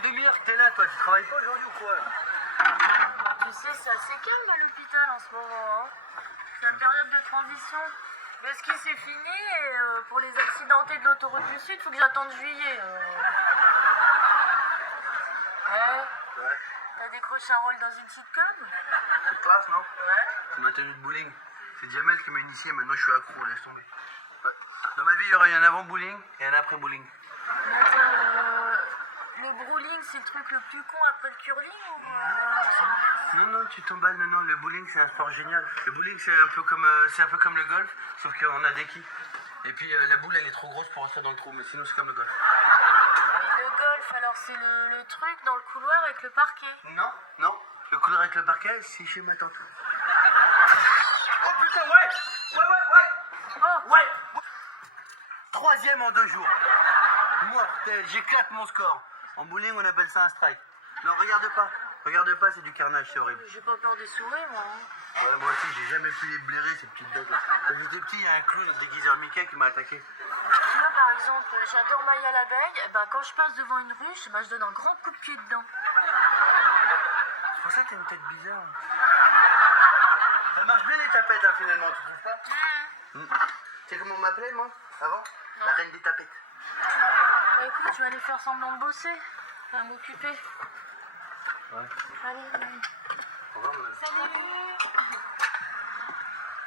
une demi-heure que t'es là, toi. Tu travailles pas aujourd'hui ou quoi? Tu sais, c'est assez calme à l'hôpital en ce moment. Hein. C'est la période de transition. Le ski c'est fini et pour les accidentés de l'autoroute du Sud, faut que j'attende juillet. Hein? Ouais. T'as décroché un rôle dans une sitcom? C'est classe, non? Ouais. C'est ma tenue de bowling. C'est Jamel qui m'a initié, maintenant je suis accro, laisse tomber. Ouais. Dans ma vie, il y aurait un avant bowling et un après bowling. Mais attends, le bowling c'est le truc le plus con après le curling ou Non, tu t'emballes, non, le bowling c'est un sport génial. Le bowling c'est un peu comme le golf, sauf qu'on a des quilles. Et puis la boule elle est trop grosse pour rentrer dans le trou, mais sinon c'est comme le golf. Le golf, alors c'est le truc dans le couloir avec le parquet. Non, le couloir avec le parquet, c'est chez ma tante. Oh putain, ouais. Oh. Ouais. 3e en 2 jours. Mortel, j'éclate mon score. En bowling, on appelle ça un strike. Non, regarde pas, c'est du carnage, c'est horrible. J'ai pas peur des souris, moi. Hein. Ouais, moi aussi, j'ai jamais pu les blairer, ces petites bêtes là. Quand j'étais petit, il y a un clown déguisé en Mickey qui m'a attaqué. Moi, par exemple, j'adore Maya l'abeille. Et ben, quand je passe devant une ruche, ben, je donne un grand coup de pied dedans. C'est pour ça que t'as une tête bizarre. Ça marche bien les tapettes, hein, finalement, tu trouves pas? Tu sais comment on m'appelait, moi, avant? Non. La reine des tapettes. Bah, écoute, tu vas aller faire semblant de bosser. Je vais m'occuper. Ouais. Allez. Au revoir, madame. Salut.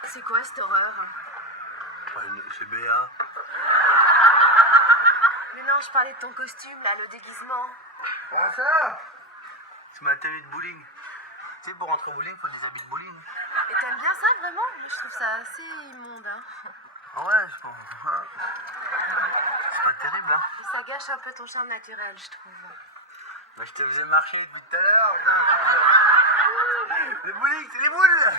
C'est quoi cette horreur? C'est Béa. Mais non, je parlais de ton costume, là, le déguisement. Comment ça? C'est ma tenue de bowling. Tu sais, pour rentrer au bowling, faut des habits de bowling. Et t'aimes bien ça, vraiment? Moi, je trouve ça assez immonde, hein. Ouais, je pense. Ouais. C'est pas terrible, hein. Et ça gâche un peu ton charme naturel, je trouve. Bah, je te faisais marcher depuis tout à l'heure. Le bowling, c'est les boules.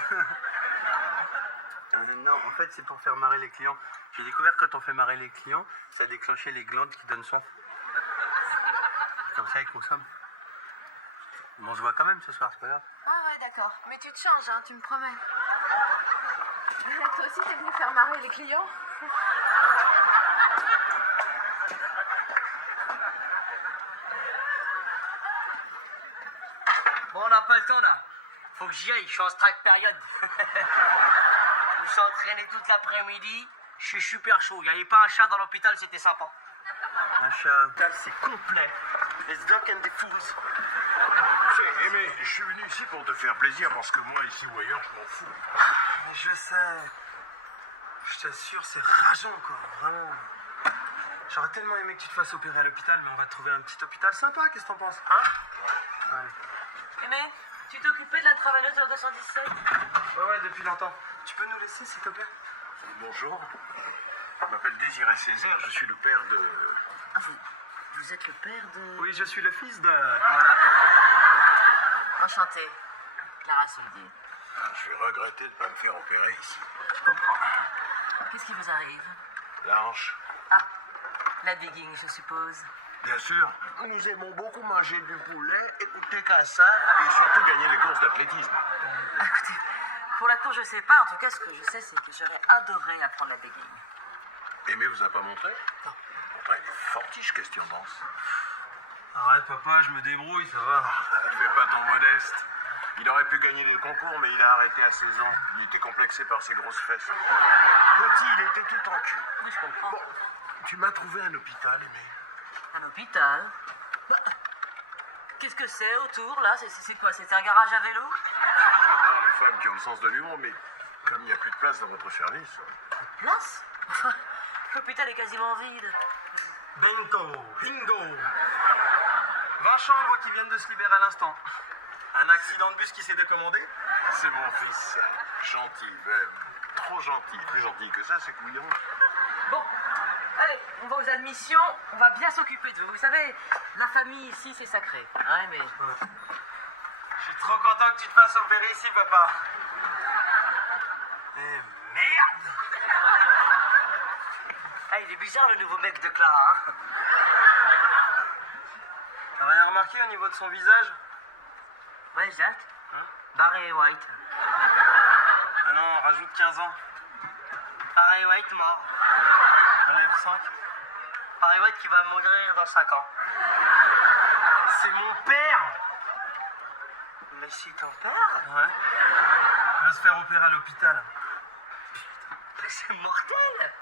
Non, en fait, c'est pour faire marrer les clients. J'ai découvert que quand on fait marrer les clients, ça déclenchait les glandes qui donnent soif. C'est comme ça qu'ils consomment. Mais on se voit quand même ce soir, c'est pas grave. Ah ouais, d'accord. Mais tu te changes, hein, tu me promets. Toi aussi, t'es venu faire marrer les clients? Bon, on n'a pas le temps là. Faut que j'y aille, je suis en strike période. Je me suis entraîné toute l'après-midi. Je suis super chaud. Il n'y avait pas un chat dans l'hôpital, c'était sympa. Un chat, c'est complet. Les dogs and des fools. Mais je suis venu ici pour te faire plaisir parce que moi, ici ou ailleurs, je m'en fous. Je sais. Je t'assure, c'est rageant, quoi. Vraiment. J'aurais tellement aimé que tu te fasses opérer à l'hôpital, mais on va te trouver un petit hôpital sympa. Qu'est-ce que t'en penses? Ouais. Mais tu t'occupais de la travailleuse de 217? Ouais, depuis longtemps. Tu peux nous laisser, s'il te plaît? Bonjour. Je m'appelle Désiré Césaire, je suis le père de... Ah, vous êtes le père de... Oui, je suis le fils de... Enchanté. Clara Soldier. Je suis regretté de ne pas me faire opérer ici. Je comprends. Qu'est-ce qui vous arrive? La hanche. Ah, la digging, je suppose. Bien sûr. Nous aimons beaucoup manger du poulet, écouter Cassave et surtout gagner les courses d'athlétisme. Ah, écoutez, pour la cour, je sais pas. En tout cas, ce que je sais, c'est que j'aurais adoré apprendre la digging. Aimé vous a pas montré? Non. Pourtant, il est fortiche, question danse. Arrête, papa, je me débrouille, ça va. Fais pas ton modeste. Il aurait pu gagner les concours, mais il a arrêté à 16 ans. Il était complexé par ses grosses fesses. Petit, il était tout en cul. Oui, je comprends. Bon, tu m'as trouvé un hôpital, Aimé. Un hôpital? Bah, qu'est-ce que c'est autour, là? C'est quoi? C'est un garage à vélo? J'adore les femmes qui ont le sens de l'humour, mais comme il n'y a plus de place dans votre service... Place? Enfin, l'hôpital est quasiment vide. Bingo. Vincent, moi qui viennent de se libérer à l'instant. Un accident de bus qui s'est décommandé? C'est mon fils, ça. Gentil, même. Trop gentil. Plus gentil que ça, c'est couillon. Bon, allez, on va aux admissions, on va bien s'occuper de vous. Vous savez, la famille ici, c'est sacré. Ouais, mais... Je suis trop content que tu te fasses opérer ici, papa. Eh, merde! Ah, il est bizarre le nouveau mec de Clara, hein. T'as rien remarqué au niveau de son visage? Ouais, Jacques. Hein? Barry White. Ah non, rajoute 15 ans. Barry White mort. Enlève 5. Barry White qui va mourir dans 5 ans. C'est mon père. Mais si ton père? Ouais. Il va se faire opérer à l'hôpital. Mais c'est mortel.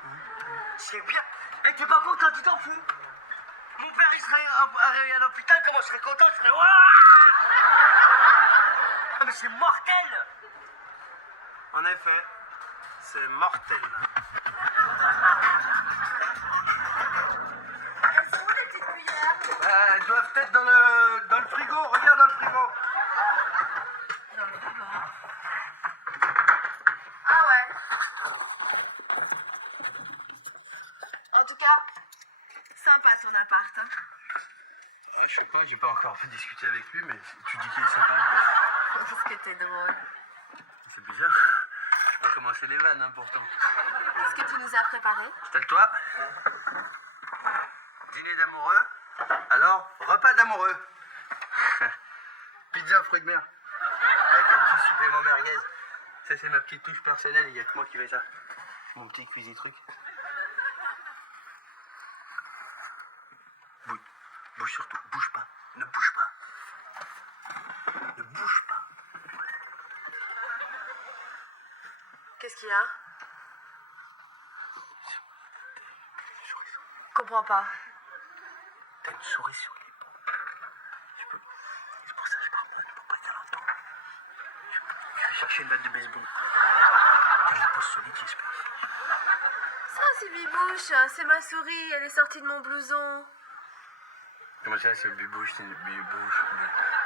C'est bien. Mais t'es pas content, tu t'en fous. Mon père, il serait arrivé à l'hôpital, comment je serais content, je serais... Ouah. Ah, mais c'est mortel. En effet, c'est mortel. Elles sont où les petites cuillères? Elles doivent être dans le frigo. Regarde dans le frigo. Ah ouais. En tout cas, sympa ton appart. Hein. Ah, je sais pas, j'ai pas encore discuté avec lui, mais tu dis qu'il est sympa. Qu'est-ce que t'es drôle. C'est bizarre. Je peux commencer les vannes, hein, pourtant. Qu'est-ce que tu nous as préparé? Installe-toi. Dîner d'amoureux. Alors, repas d'amoureux. Pizza aux fruits de mer. Avec un petit supplément merguez. Ça, c'est ma petite touche personnelle, il n'y a que moi qui fais ça. Mon petit cuisine-truc. Bouge surtout, bouge pas. Ne bouge pas. Ne bouge pas. Qu'est-ce qu'il y a? Comprends pas. T'as une souris sur l'épaule. C'est pour ça que je parle pas, tu peux pas dire longtemps. Je vais chercher une batte de baseball. T'as la peau solide, j'espère. Ça, c'est Bibouche. C'est ma souris. Elle est sortie de mon blouson. Comment ça, c'est Bibouche? C'est une Bibouche.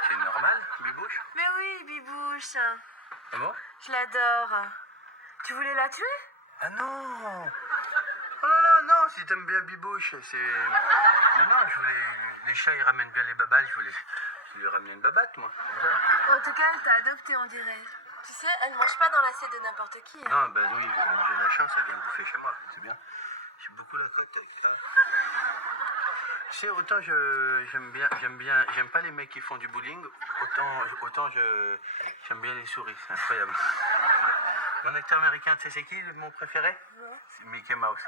C'est normal, Bibouche? Mais oui, Bibouche. Ah bon? Je l'adore. Tu voulais la tuer? Ah non! Oh là là, non, si t'aimes bien Bibouche, c'est... Non, je voulais... Les chats, ils ramènent bien les babales, je lui ramener une babate, moi. En tout cas, elle t'a adopté, on dirait. Tu sais, elle mange pas dans l'assiette de n'importe qui. Hein. Non, ben oui, j'ai la chance, elle vient de bouffer chez moi, c'est bien. J'ai beaucoup la cote avec ça. Tu sais, autant j'aime pas les mecs qui font du bowling, autant j'aime bien les souris, c'est incroyable. Mon acteur américain, tu sais c'est qui, mon préféré? C'est Mickey Mouse.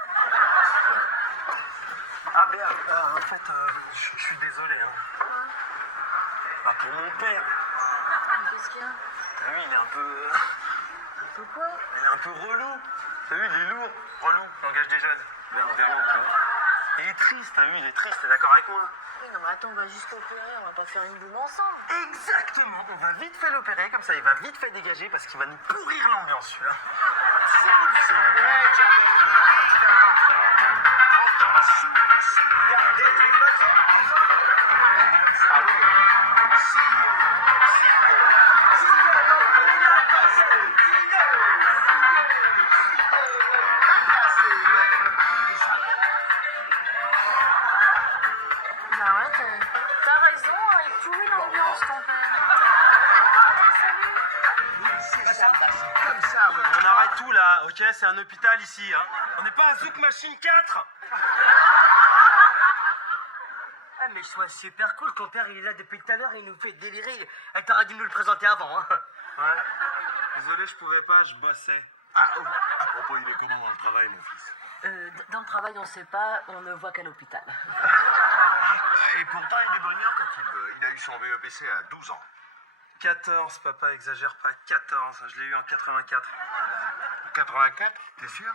Ah merde, en fait, je suis désolé. Hein. Ah, pour mon père. Qu'est-ce qu'il y a? Lui, il est un peu... Pourquoi? Il est un peu relou. T'as vu, il est lourd. Relou, langage des jeunes. Ben, on verra, tu vois. Il est triste, t'as vu, il est triste, t'es d'accord avec moi? Oui, non, mais attends, on va juste opérer, on va pas faire une boum ensemble. Exactement. On va vite fait l'opérer, comme ça il va vite fait dégager parce qu'il va nous pourrir l'ambiance, celui-là. Bah ouais, t'as raison, il pourrit l'ambiance, ton père. Comme ça, ouais. On arrête tout là, ok? C'est un hôpital ici, hein. On n'est pas à Zouk Machine 4. Ah, mais sois super cool, ton père, il est là depuis tout à l'heure, il nous fait délirer. Elle t'aurait dû nous le présenter avant, hein. Ouais. Désolé, je pouvais pas, je bossais. Ah, oh, à propos, il est comment dans le travail, mon fils? Dans le travail, on sait pas, on ne voit qu'à l'hôpital. Et pourtant, il est brillant quand il veut. Il a eu son BEPC à 12 ans. 14, papa, exagère pas. 14, je l'ai eu en 84. 84, t'es sûr?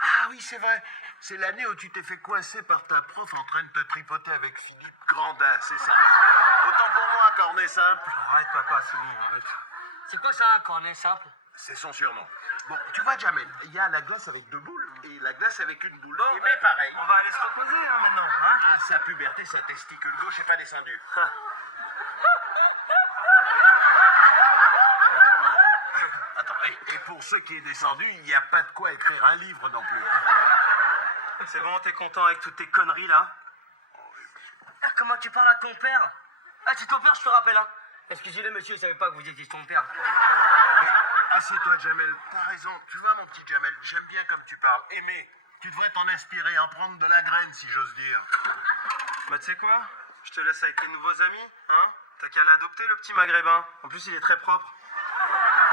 Ah oui, c'est vrai. C'est l'année où tu t'es fait coincer par ta prof en train de te tripoter avec Philippe Grandin, c'est ça. Autant pour moi, cornet simple. Arrête, papa, c'est bon, arrête. C'est quoi ça, un cornet simple? C'est son surnom. Bon, tu vois, Jamel, il y a la glace avec 2 boules et la glace avec une boule. Et mais pareil. On va aller se reposer, hein, maintenant, hein? À sa puberté, sa testicule gauche n'est pas descendue. Attends, et pour ce qui est descendu, il n'y a pas de quoi écrire un livre non plus. C'est bon, t'es content avec toutes tes conneries, là? Ah, comment tu parles à ton père? Ah, c'est ton père, je te rappelle, hein. Excusez-le, monsieur, je savais pas que vous étiez son père. Assieds-toi, Jamel. T'as raison. Tu vois, mon petit Jamel, j'aime bien comme tu parles. Aimer. Tu devrais t'en inspirer, en prendre de la graine, si j'ose dire. Bah, tu sais quoi? Je te laisse avec tes nouveaux amis, hein? T'as qu'à l'adopter, le petit maghrébin. En plus, il est très propre.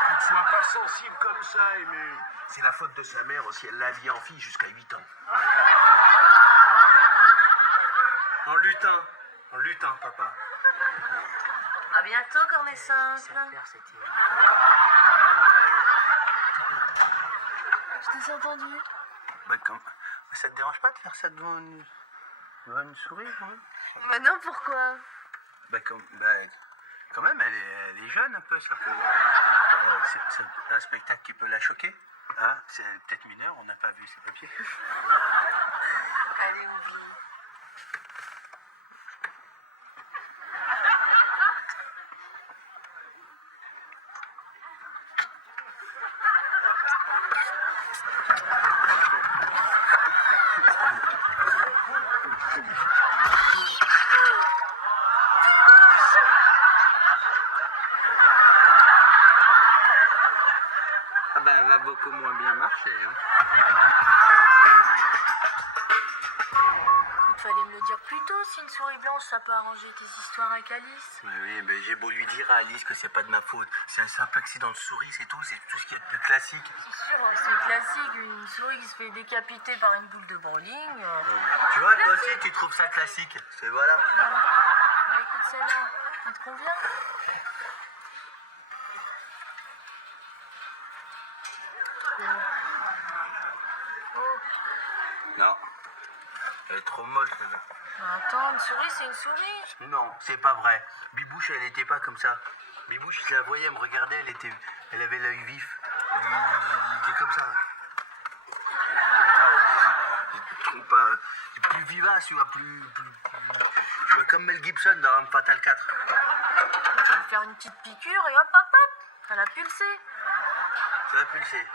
Tu ne sois pas sensible comme ça, Aimé. C'est la faute de sa mère aussi. Elle l'a vie en fille jusqu'à 8 ans. En lutin, papa. À bientôt, Cornet Simple. Je t'ai entendu. Bah, ça te dérange pas de faire ça devant une souris, hein? Bah non, pourquoi? Bah, quand même, elle est jeune un peu, c'est un peu... c'est un spectacle qui peut la choquer. Hein? C'est peut-être mineur, on n'a pas vu ses papiers. Allez, oublie. Ah bah, elle va beaucoup moins bien marcher, hein. Il fallait me le dire plus tôt, si une souris blanche, ça peut arranger tes histoires avec Alice. Oui, mais j'ai beau lui dire à Alice que c'est pas de ma faute. C'est un simple accident de souris, c'est tout. C'est tout ce qui est le plus classique. C'est sûr, c'est classique, une souris qui se fait décapiter par une boule de bowling. Tu vois, toi aussi, tu trouves ça classique. C'est voilà. Bah, écoute celle-là, elle te convient? Non. Elle est trop moche, celle-là. Attends, une souris, c'est une souris. Non, c'est pas vrai. Bibouche, elle était pas comme ça. Bibouche, je la voyais, elle me regardait, elle avait l'œil vif. Elle était comme ça. Je trouve pas... plus vivace, tu vois, je vois comme Mel Gibson dans L'Arme Fatale 4. Tu vas lui faire une petite piqûre et hop, hop, hop, elle a pulsé. Ça va pulser.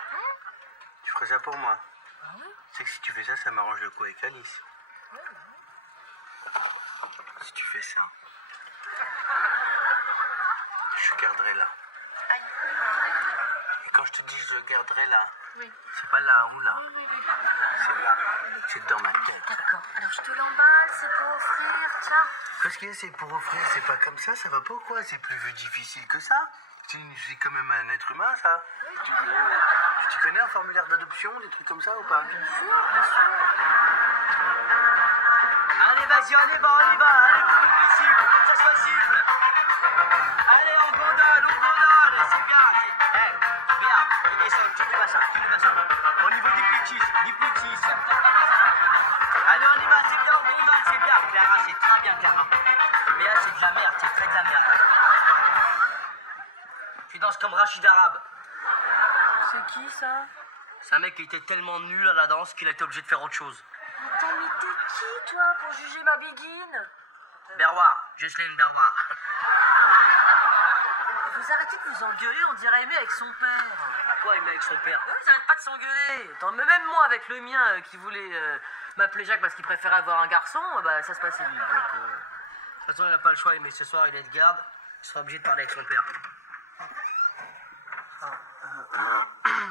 Tu ferais ça pour moi. Ah oui? Tu sais que si tu fais ça, ça m'arrange le coup avec Alice. Si tu fais ça, je garderai là. Et quand je te dis je le garderai là, Oui. c'est pas là ou là. C'est là. C'est dans ma tête. D'accord, alors je te l'emballe, c'est pour offrir, tiens. Qu'est-ce que c'est pour offrir? C'est pas comme ça va pas ou quoi? C'est plus difficile que ça. C'est quand même un être humain, ça. Tu connais un formulaire d'adoption, des trucs comme ça ou pas? Bien sûr, bien sûr. Allez, vas-y, on y va, on y va. Allez, plus possible, que ça soit simple. Allez, on gondole, c'est bien. Viens, descends, tu fais ça. Au niveau du petit. Allez, on y va, c'est bien, on gondole, c'est bien. Clara, c'est très bien, Clara. Mais là, c'est de la merde, c'est très de la merde. Tu danses comme Rachid Arabe. C'est qui, ça? C'est un mec qui était tellement nul à la danse qu'il a été obligé de faire autre chose. Attends, mais t'es qui, toi, pour juger ma biguine? Berroir, Jocelyne Berroir. Vous arrêtez de vous engueuler, on dirait aimer avec son père. Quoi, il met avec son père? Ouais, ils arrêtent pas de s'engueuler. Attends, mais même moi, avec le mien, qui voulait m'appeler Jacques parce qu'il préférait avoir un garçon, bah ça se passait vite. Donc, De toute façon, il n'a pas le choix, mais ce soir, il est de garde. Il sera obligé de parler avec son père.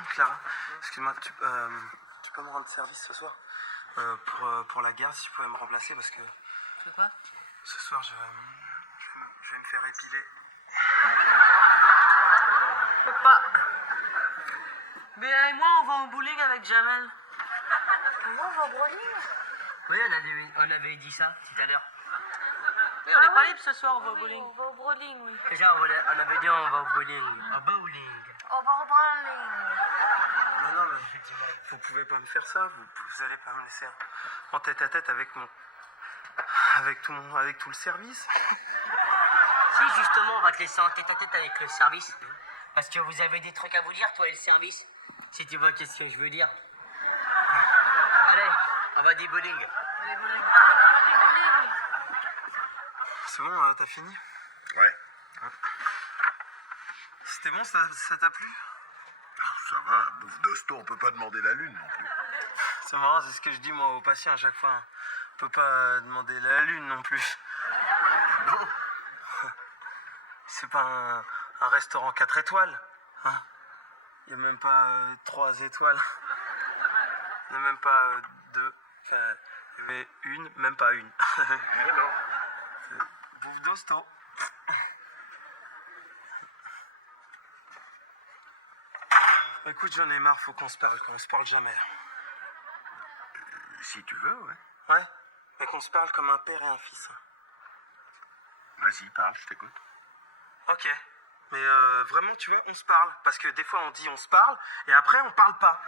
Clara, excuse-moi, tu peux me rendre service ce soir pour la garde, si tu pouvais me remplacer, parce que Tu veux quoi? ce soir, je vais me faire épiler. Je peux pas. Mais moi, on va au bowling avec Jamel. Moi, on va au bowling? Oui, on avait dit ça tout à l'heure. Oui, on n'est pas libre ce soir, on va au bowling. On va au bowling, oui. Déjà, on avait dit on va au bowling. Au bowling. On va au bowling. Non, mais vous pouvez pas me faire ça, vous allez pas me laisser en tête à tête avec tout le service. Si, justement, on va te laisser en tête à tête avec le service. Parce que vous avez des trucs à vous dire, toi et le service. Si tu vois qu'est-ce que je veux dire. Allez, on va du bowling. Allez, bowling. On va du bowling. C'est bon, t'as fini? Ouais. C'était bon, ça t'a plu? Ça va, bouffe d'hosto, on peut pas demander la lune non plus. C'est marrant, c'est ce que je dis moi aux patients à chaque fois. Hein. On peut pas demander la lune non plus. C'est pas un restaurant 4 étoiles. Hein. Il n'y a même pas 3 étoiles. Il n'y a même pas 2. Enfin, mais une, même pas une. Bouffe d'hosto. Écoute, j'en ai marre, faut qu'on se parle, qu'on se parle jamais. Si tu veux, ouais. Ouais, mais qu'on se parle comme un père et un fils. Vas-y, parle, je t'écoute. Ok. Mais vraiment, tu vois, on se parle. Parce que des fois, on dit on se parle, et après, on parle pas.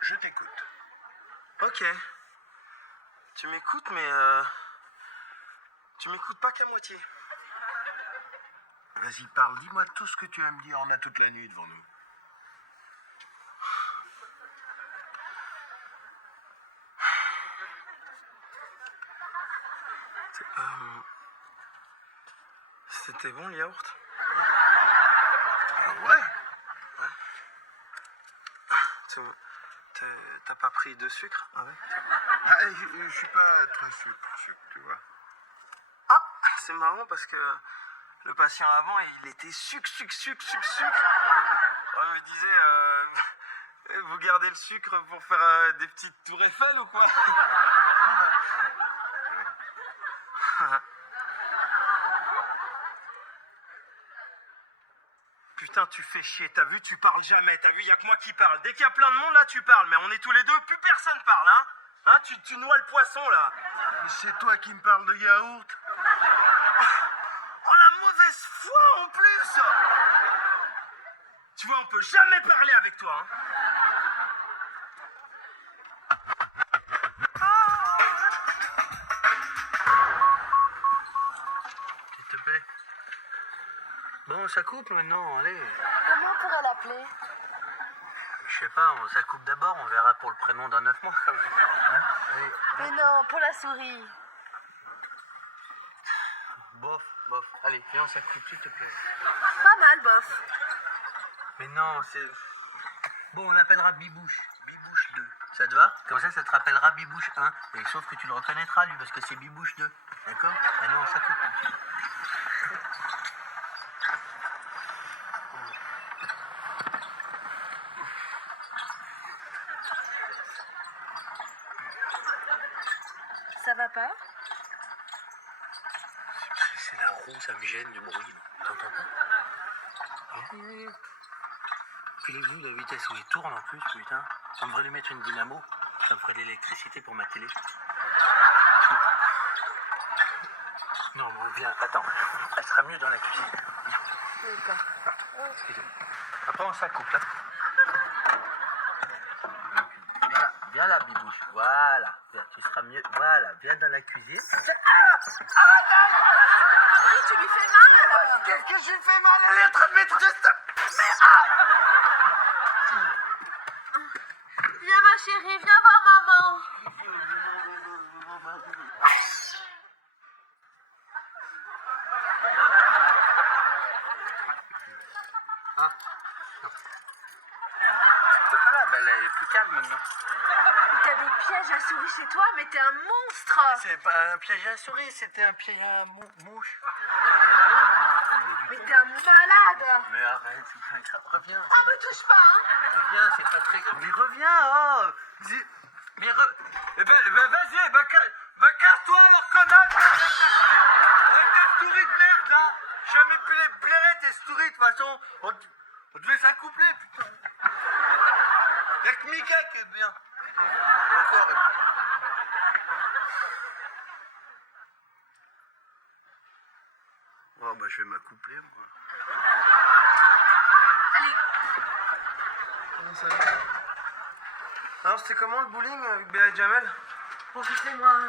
Je t'écoute. Ok. Tu m'écoutes, mais tu m'écoutes pas qu'à moitié. Vas-y, parle, dis-moi tout ce que tu as à me dire. On a toute la nuit devant nous. C'était bon le yaourt? Ah ouais? T'as pas pris de sucre avec? Ah, je suis pas très sucre, tu vois. Ah, c'est marrant parce que le patient avant, il était sucre. On me disait, vous gardez le sucre pour faire des petites tours Eiffel ou quoi? Putain, tu fais chier, t'as vu, tu parles jamais, t'as vu, y a que moi qui parle. Dès qu'il y a plein de monde, là, tu parles, mais on est tous les deux, plus personne parle, hein? Hein, tu noies le poisson, là. Mais c'est toi qui me parles de yaourt? Oh, la mauvaise foi, en plus! Tu vois, on peut jamais parler avec toi, hein? S'il te plaît. Bon, ça coupe maintenant, allez. Comment on pourrait l'appeler? Je sais pas, ça coupe d'abord, on verra pour le prénom dans 9 mois. Hein, allez. Mais non, pour la souris. Bof. Allez, viens, ça coupe, s'il te plaît. Pas mal, bof. Mais non, c'est... Bon, on l'appellera Bibouche. Bibouche 2. Ça te va? Comme ça te rappellera Bibouche 1. Et sauf que tu le reconnaîtras, lui, parce que c'est Bibouche 2. D'accord? Ah non, ça coupe. Ça va pas? C'est la roue, ça me gêne du bruit. T'entends pas? Oui. Puis les vues, la vitesse où il tourne en plus, putain. On devrait lui mettre une dynamo. Ça me ferait de l'électricité pour ma télé. Non, bon, viens, attends. Elle sera mieux dans la cuisine. D'accord. Après, on s'accoupe, là. Viens là, Bibouche. Voilà. Viens, tu seras mieux. Voilà, viens dans la cuisine. Oui, tu lui fais mal! Qu'est-ce que j'ai fait mal? Elle est en train de mettre juste... Viens, ma chérie, viens voir maman. Voilà, ben, elle est plus calme maintenant. T'as des pièges à souris chez toi, mais t'es un monstre! C'est pas un piège à souris, c'était un piège à mouche. Mais t'es un malade! Mais arrête, c'est pas grave, reviens. Oh, me touche pas, hein! Reviens, c'est pas très grave. Mais reviens, oh! Mais Eh ben, vas-y, casse-toi alors, connard! Tes souris de merde, là! Jamais pu les plairer, tes souris, de toute façon! On devait s'accoupler, putain! Y'a que Mika qui est bien! Encore, oh, bah, je vais m'accoupler, moi. Alors, c'était comment le bowling avec Béa et Jamel? Bon, fais-moi.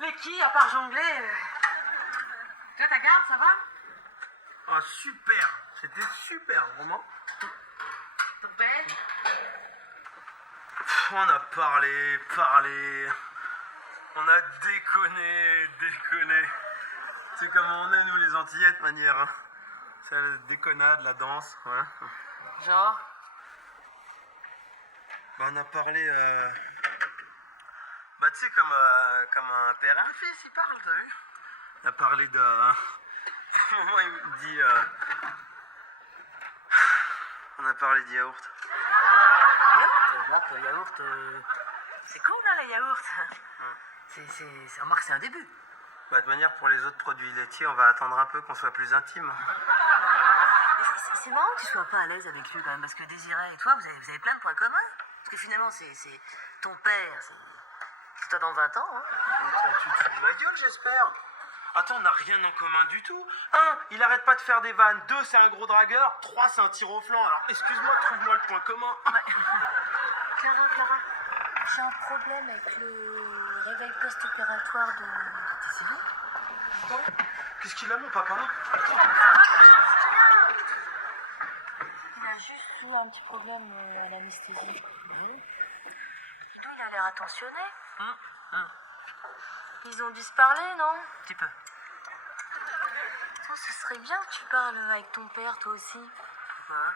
Mais qui, à part jongler? Toi, ta garde, ça va? Ah, super! C'était super, vraiment! Super. On a parlé. On a déconné. C'est comme on est, nous, les Antillettes, manière. Hein. C'est la déconnade, la danse. Hein. Genre? Bah, on a parlé. Bah, tu sais, comme un père et un fils, ils parlent, t'as vu? On a parlé de. Moi, il me dit. On a parlé de yaourt. Le yaourt, c'est cool, hein, le yaourt. Ça remarque, c'est un début. Bah, de manière, pour les autres produits laitiers, on va attendre un peu qu'on soit plus intime. C'est marrant que tu sois pas à l'aise avec lui, quand même, parce que Désiré et toi, vous avez plein de points communs. Parce que finalement, c'est ton père, c'est toi dans 20 ans, hein. Tu te fous de ma gueule, j'espère. Attends, on n'a rien en commun du tout. 1, il arrête pas de faire des vannes. 2, c'est un gros dragueur. 3, c'est un tir au flanc. Alors, excuse-moi, trouve-moi le point commun. Clara, j'ai un problème avec le réveil post-opératoire de Désiré. Qu'est-ce qu'il a, mon papa? Il a juste eu un petit problème à l'anesthésie. Dis donc, il a l'air attentionné. Ils ont dû se parler, non? Un petit peu. Ce serait bien que tu parles avec ton père, toi aussi. Pourquoi?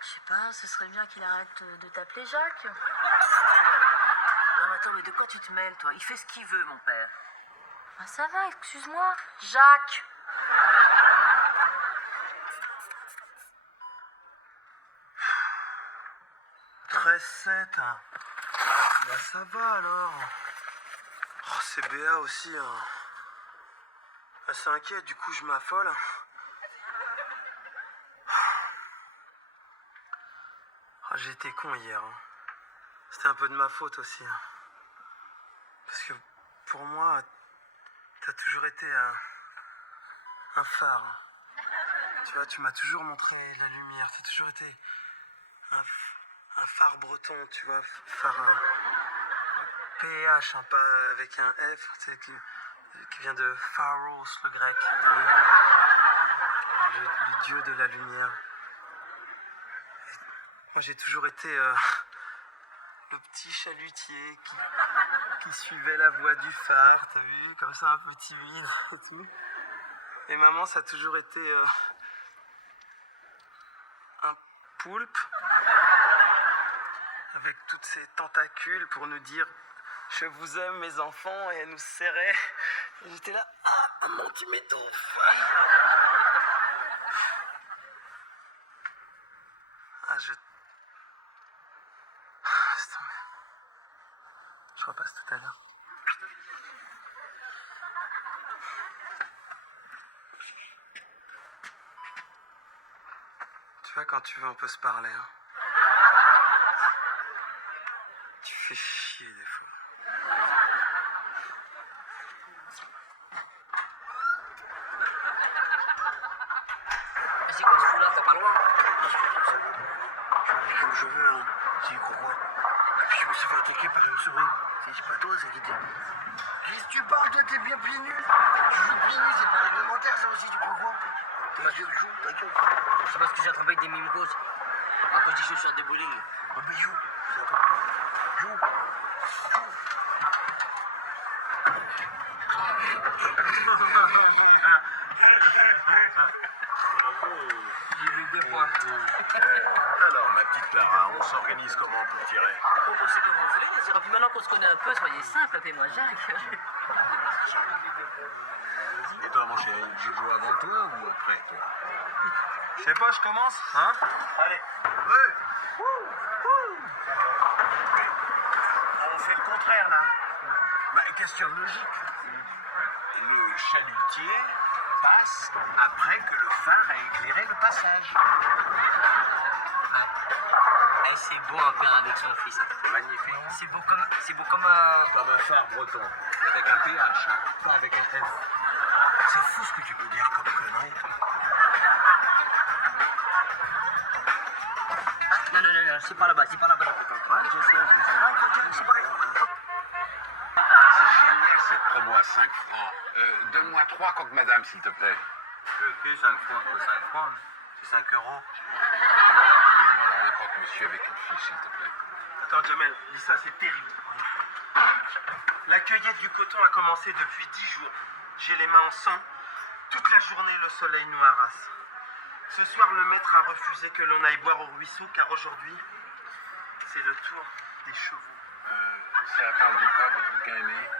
Je sais pas, ce serait bien qu'il arrête de t'appeler Jacques. Non, attends, mais de quoi tu te mêles, toi? Il fait ce qu'il veut, mon père. Ah, ça va, excuse-moi. Jacques. « 13-7. Bah ça va alors. Oh, c'est Béa aussi. Hein. Elle s'inquiète, du coup je m'affole. Oh, j'ai été con hier. Hein. C'était un peu de ma faute aussi. Hein. Parce que pour moi, t'as toujours été un phare. Tu vois, tu m'as toujours montré la lumière. T'as toujours été un phare breton, tu vois. Phare PH, hein, pas avec un F, tu sais, qui vient de Pharos, le grec. T'as vu? Le dieu de la lumière. Et moi, j'ai toujours été le petit chalutier qui suivait la voie du phare, t'as vu? Comme ça, un peu timide et tout. Et maman, ça a toujours été un poulpe avec toutes ses tentacules pour nous dire « Je vous aime, mes enfants », et elle nous serrait. Et j'étais là « Ah, maman, tu m'étouffes !» Ah, je... Laisse tomber. Je repasse tout à l'heure. Tu vois, quand tu veux, on peut se parler. Hein. Tu fais chier des fois. Mais c'est quoi ce foulard? T'as pas le droit. Comme je veux, hein. Tu y crois? Et puis je me suis fait attaquer par une souris. C'est pas toi, ça qui était. Qu'est-ce que tu parles, toi, t'es bien pieds nus? Tu joues pieds nus, c'est pas réglementaire, ça aussi, tu comprends? T'as joue, ta gueule. C'est parce que j'ai attrapé avec des mimicos. À cause des chaussures de bowling. Ah, mais joue, c'est à toi. Joue. J'ai vu deux fois. Alors, ma petite Clara, on s'organise comment pour tirer? On peut se commencer. Et puis maintenant qu'on se connaît un peu, soyez simple, appelez-moi Jacques. Et toi, mon chéri, je joue avant toi ou après toi? Je sais pas, je commence, hein? Allez. Ouais. On fait le contraire, là. Bah, question logique. Le chalutier passe après que le phare a éclairé le passage. Eh, c'est beau un père avec son fils. C'est magnifique. C'est beau comme un... Comme un phare breton. Avec un PH, hein, pas avec un F. C'est fou ce que tu peux dire comme connerie. Ah, non, c'est pas là-bas, c'est pas là-bas. Je sais. C'est génial cette promo à 5 francs. Donne-moi 3 coques madame, s'il te plaît. Ok, 5 francs, quoi, 5 francs. C'est 5 euros. Alors, le croque-monsieur avec une fiche, s'il te plaît. Attends, Jamel, dis ça, c'est terrible. La cueillette du coton a commencé depuis 10 jours. J'ai les mains en sang. Toute la journée, le soleil nous harasse. Ce soir, le maître a refusé que l'on aille boire au ruisseau, car aujourd'hui, c'est le tour des chevaux. Ça parle de quoi, votre truc à aimer?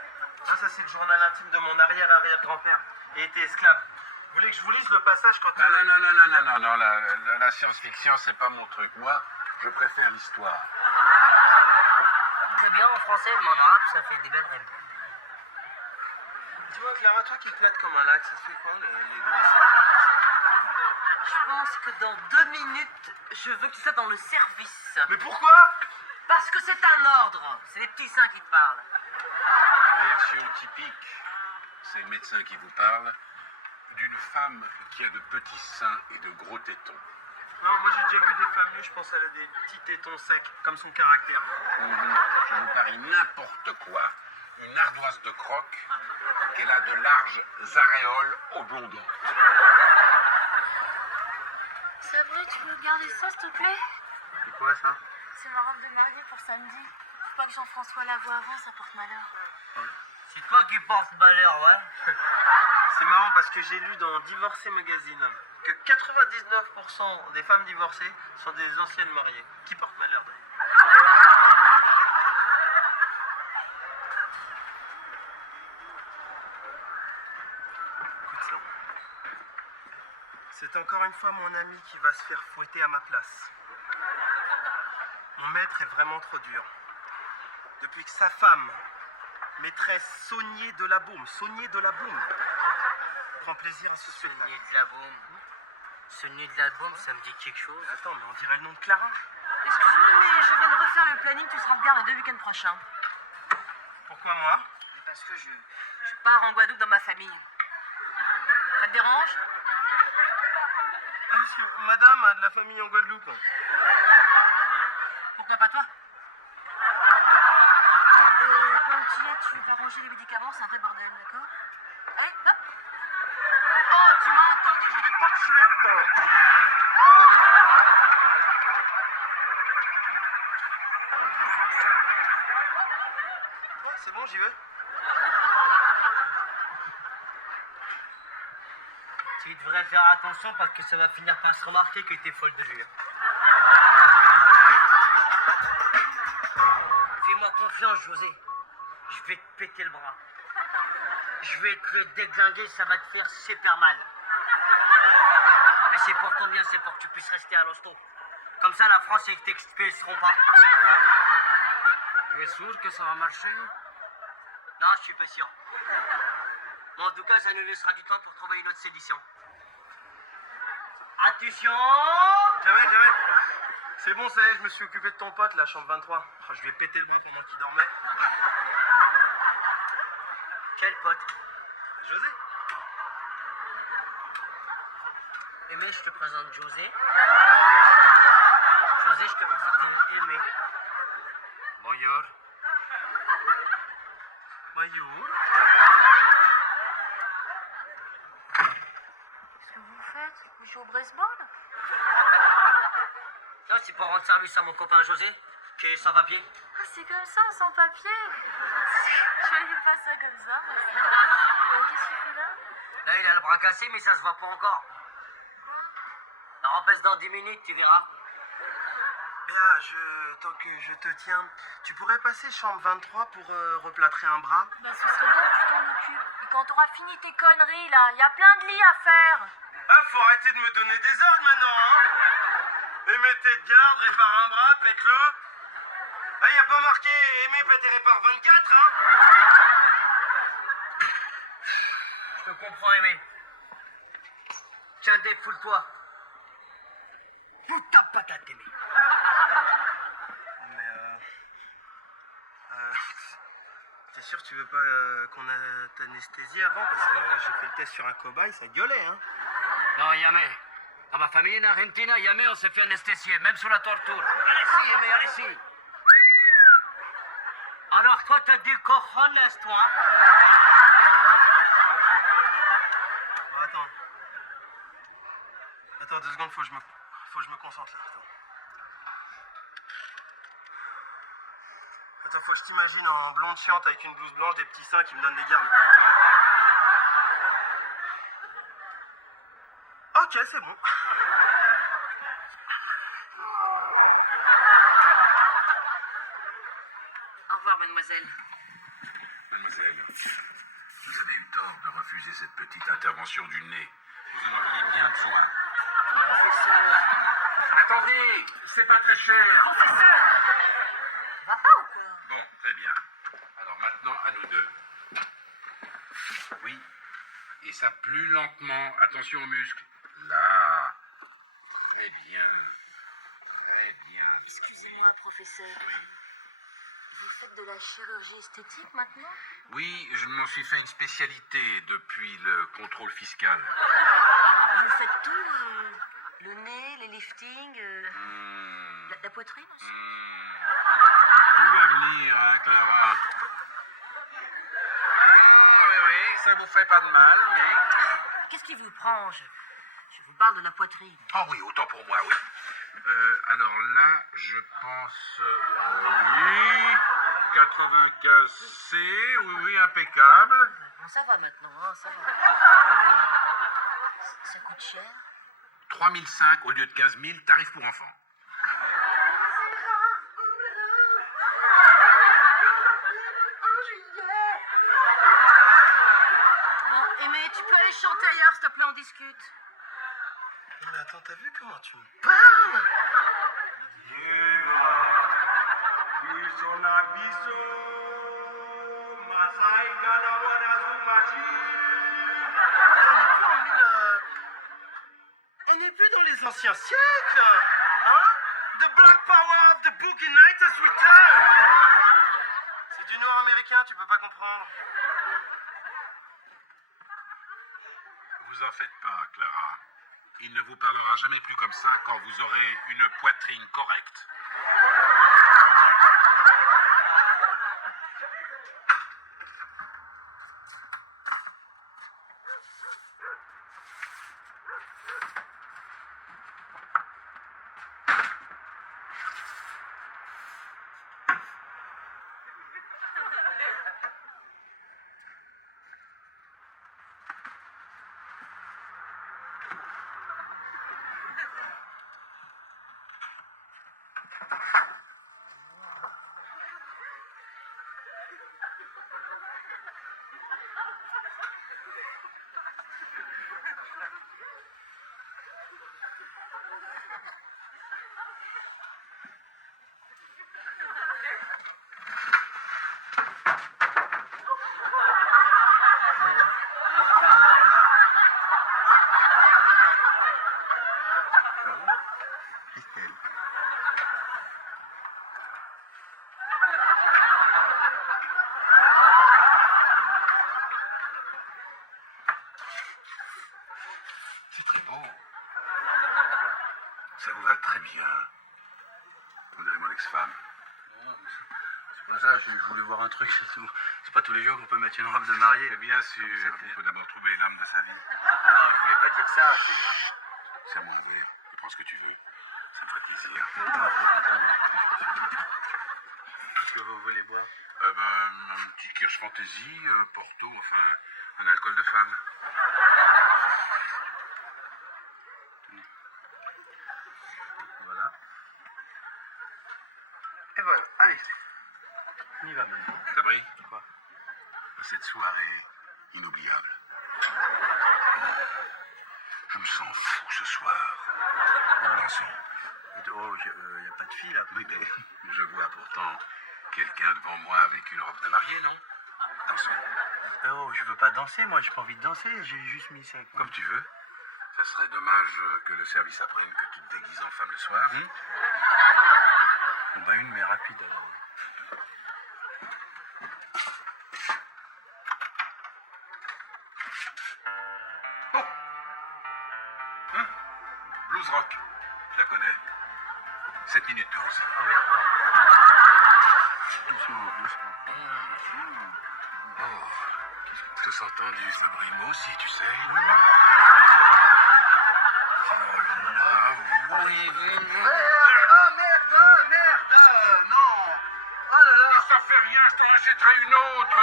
Ah, ça, c'est le journal intime de mon arrière-arrière-grand-père. Et était esclave. Vous voulez que je vous lise le passage quand... Non, la science-fiction, c'est pas mon truc. Moi, je préfère l'histoire. Très bien en français, mais en arabe, ça fait des belles rêves. Dis-moi, Clara, toi qui éclates comme un lac, ça se fait quoi, les Je pense que dans 2 minutes, je veux que tu sois dans le service. Mais pourquoi? Parce que c'est un ordre. C'est les petits seins qui te parlent. Version typique. c'est le médecin qui vous parle, d'une femme qui a de petits seins et de gros tétons. Non, moi j'ai déjà vu des femmes nues, je pense qu'elle a des petits tétons secs, comme son caractère. Je vous parie n'importe quoi. Une ardoise de croque, qu'elle a de larges aréoles au blondin. C'est vrai, tu veux garder ça, s'il te plaît? C'est quoi ça? C'est ma robe de mariée pour samedi. Faut pas que Jean-François la voie avant, ça porte malheur. C'est toi qui portes malheur, ouais. C'est marrant parce que j'ai lu dans Divorcé Magazine que 99% des femmes divorcées sont des anciennes mariées qui portent malheur. Écoute ça. C'est encore une fois mon ami qui va se faire fouetter à ma place. Mon maître est vraiment trop dur. Depuis que sa femme, maîtresse Saunier de la Baume, prend plaisir à ce spectacle. Saunier de la Baume. Saunier de la Baume, ça me dit quelque chose. Attends, mais on dirait le nom de Clara. Excuse-moi, mais je viens de refaire le planning, tu seras en garde le 2 week-ends prochains. Pourquoi moi? Parce que je pars en Guadeloupe dans ma famille. Ça te dérange? Ah, si madame a de la famille en Guadeloupe. Pourquoi pas toi? Quand tu y es, tu vas ranger les médicaments, c'est un vrai bordel, d'accord? Allez, hop! Oh, tu m'as entendu, je dis pas de suite! Ouais, c'est bon, j'y vais. Tu devrais faire attention parce que ça va finir par se remarquer que t'es folle de lui. Fais-moi confiance, José. Je vais te péter le bras. Je vais te le déglinguer, ça va te faire super mal. Mais c'est pour ton bien, c'est pour que tu puisses rester à l'hosto. Comme ça, la France, ils t'expulseront pas. Tu es sûr que ça va marcher? Non, je suis pas sûr. Mais en tout cas, ça nous laissera du temps pour trouver une autre sédition. Attention! Jamais. C'est bon, ça y est, je me suis occupé de ton pote, la chambre 23. Oh, je lui ai pété le bras pendant qu'il dormait. Quel pote? José. Aimé, je te présente José. José, je te présente Aimé. Bonjour. Bonjour. Qu'est-ce que vous faites? Vous jouez au baseball? Non, c'est pour rendre service à mon copain José, qui est sans papier. Ah, c'est comme ça, sans papier? Je voyais pas ça comme ça. Qu'est-ce qu'il fait là? Là, il a le bras cassé, mais ça se voit pas encore. Ça repasse dans 10 minutes, tu verras. Bien, tant que je te tiens, tu pourrais passer chambre 23 pour replâtrer un bras? Bah, ce serait bien que tu t'en occupes. Et quand t'auras fini tes conneries, là, il y a plein de lits à faire. Ah, faut arrêter de me donner des ordres maintenant, hein? Et mettez de garde, répare un bras, pète-le. Ah, y a pas marqué aimer, pète et répare 24, hein? Je te comprends, Aimé. Tiens, défoule-toi. Fous ta patate, Aimé. Mais t'es sûr que tu veux pas qu'on t'anesthésie avant? Parce que j'ai fait le test sur un cobaye, ça gueulait, hein? Non, Yamé. Dans ma famille en Argentine, Yamé, on s'est fait anesthésier, même sous la torture. Allez-y, Yamé, allez-y. Alors, toi, t'as du cojones, toi. Bon, attends 2 secondes, faut que je me concentre là. Attends, faut que je t'imagine en blonde chiante avec une blouse blanche, des petits seins qui me donnent des gardes. Ok, c'est bon. Au revoir, mademoiselle. Mademoiselle, vous avez eu tort de refuser cette petite intervention du nez. Vous en auriez bien besoin. Professeur. Attendez, c'est pas très cher. Va pas ou quoi? Bon, très bien. Alors maintenant, à nous deux. Oui, et ça plus lentement. Attention aux muscles. Là. Très bien. Très bien. Excusez-moi, professeur. Vous faites de la chirurgie esthétique maintenant? Oui, je m'en suis fait une spécialité depuis le contrôle fiscal. Vous faites tout, le nez, les liftings, la poitrine aussi? Tu vas venir, hein, Clara? Oui, ça vous fait pas de mal, mais... Qu'est-ce qui vous prend? Je vous parle de la poitrine. Ah oui, autant pour moi, oui. Alors là, je pense... oui, 95C, oui, impeccable. Bon, ça va maintenant, hein, ça va. Ça coûte cher? 3005 au lieu de 15 000, tarif pour enfants. Bon, Aimé, tu peux aller chanter ailleurs, s'il te plaît, on discute. Mais attends, t'as vu comment tu me parles? On n'est plus dans les anciens siècles, hein? The Black Power of the Boogie Night has returned. C'est du noir américain, tu peux pas comprendre. Vous en faites pas, Clara. Il ne vous parlera jamais plus comme ça quand vous aurez une poitrine correcte. C'est très beau. Ça vous va très bien. On dirait mon ex-femme. C'est pas ça, je voulais voir un truc, c'est tout. C'est pas tous les jours qu'on peut mettre une robe de mariée. Et bien sûr, il faut d'abord trouver l'âme de sa vie. Non, je voulais pas dire ça. C'est à moi, oui. Tu prends ce que tu veux. Ça me ferait plaisir. Qu'est-ce que vous voulez boire? Un petit Kirsch Fantasy, Porto, enfin, un alcool de femme. Voilà. Et voilà, allez. On y va maintenant. Sabri, Quoi? cette soirée inoubliable. Je me sens fou ce soir. Dansons. Oh, y a pas de fille là. Oui, mais je vois pourtant quelqu'un devant moi avec une robe de mariée, non? Dansons. Oh, je veux pas danser, moi j'ai pas envie de danser, j'ai juste mis ça. Comme tu veux. Ça serait dommage que le service apprenne que tu te déguises en femme le soir. Bah une mais rapide alors. Blues rock, je la connais. 7 minutes 12. Doucement, doucement. Oh, ça s'entend du Fabrimo aussi, tu sais. Oh là là, oui. Ah merde, non. Oh là là. Ça fait rien, je t'en achèterai une autre.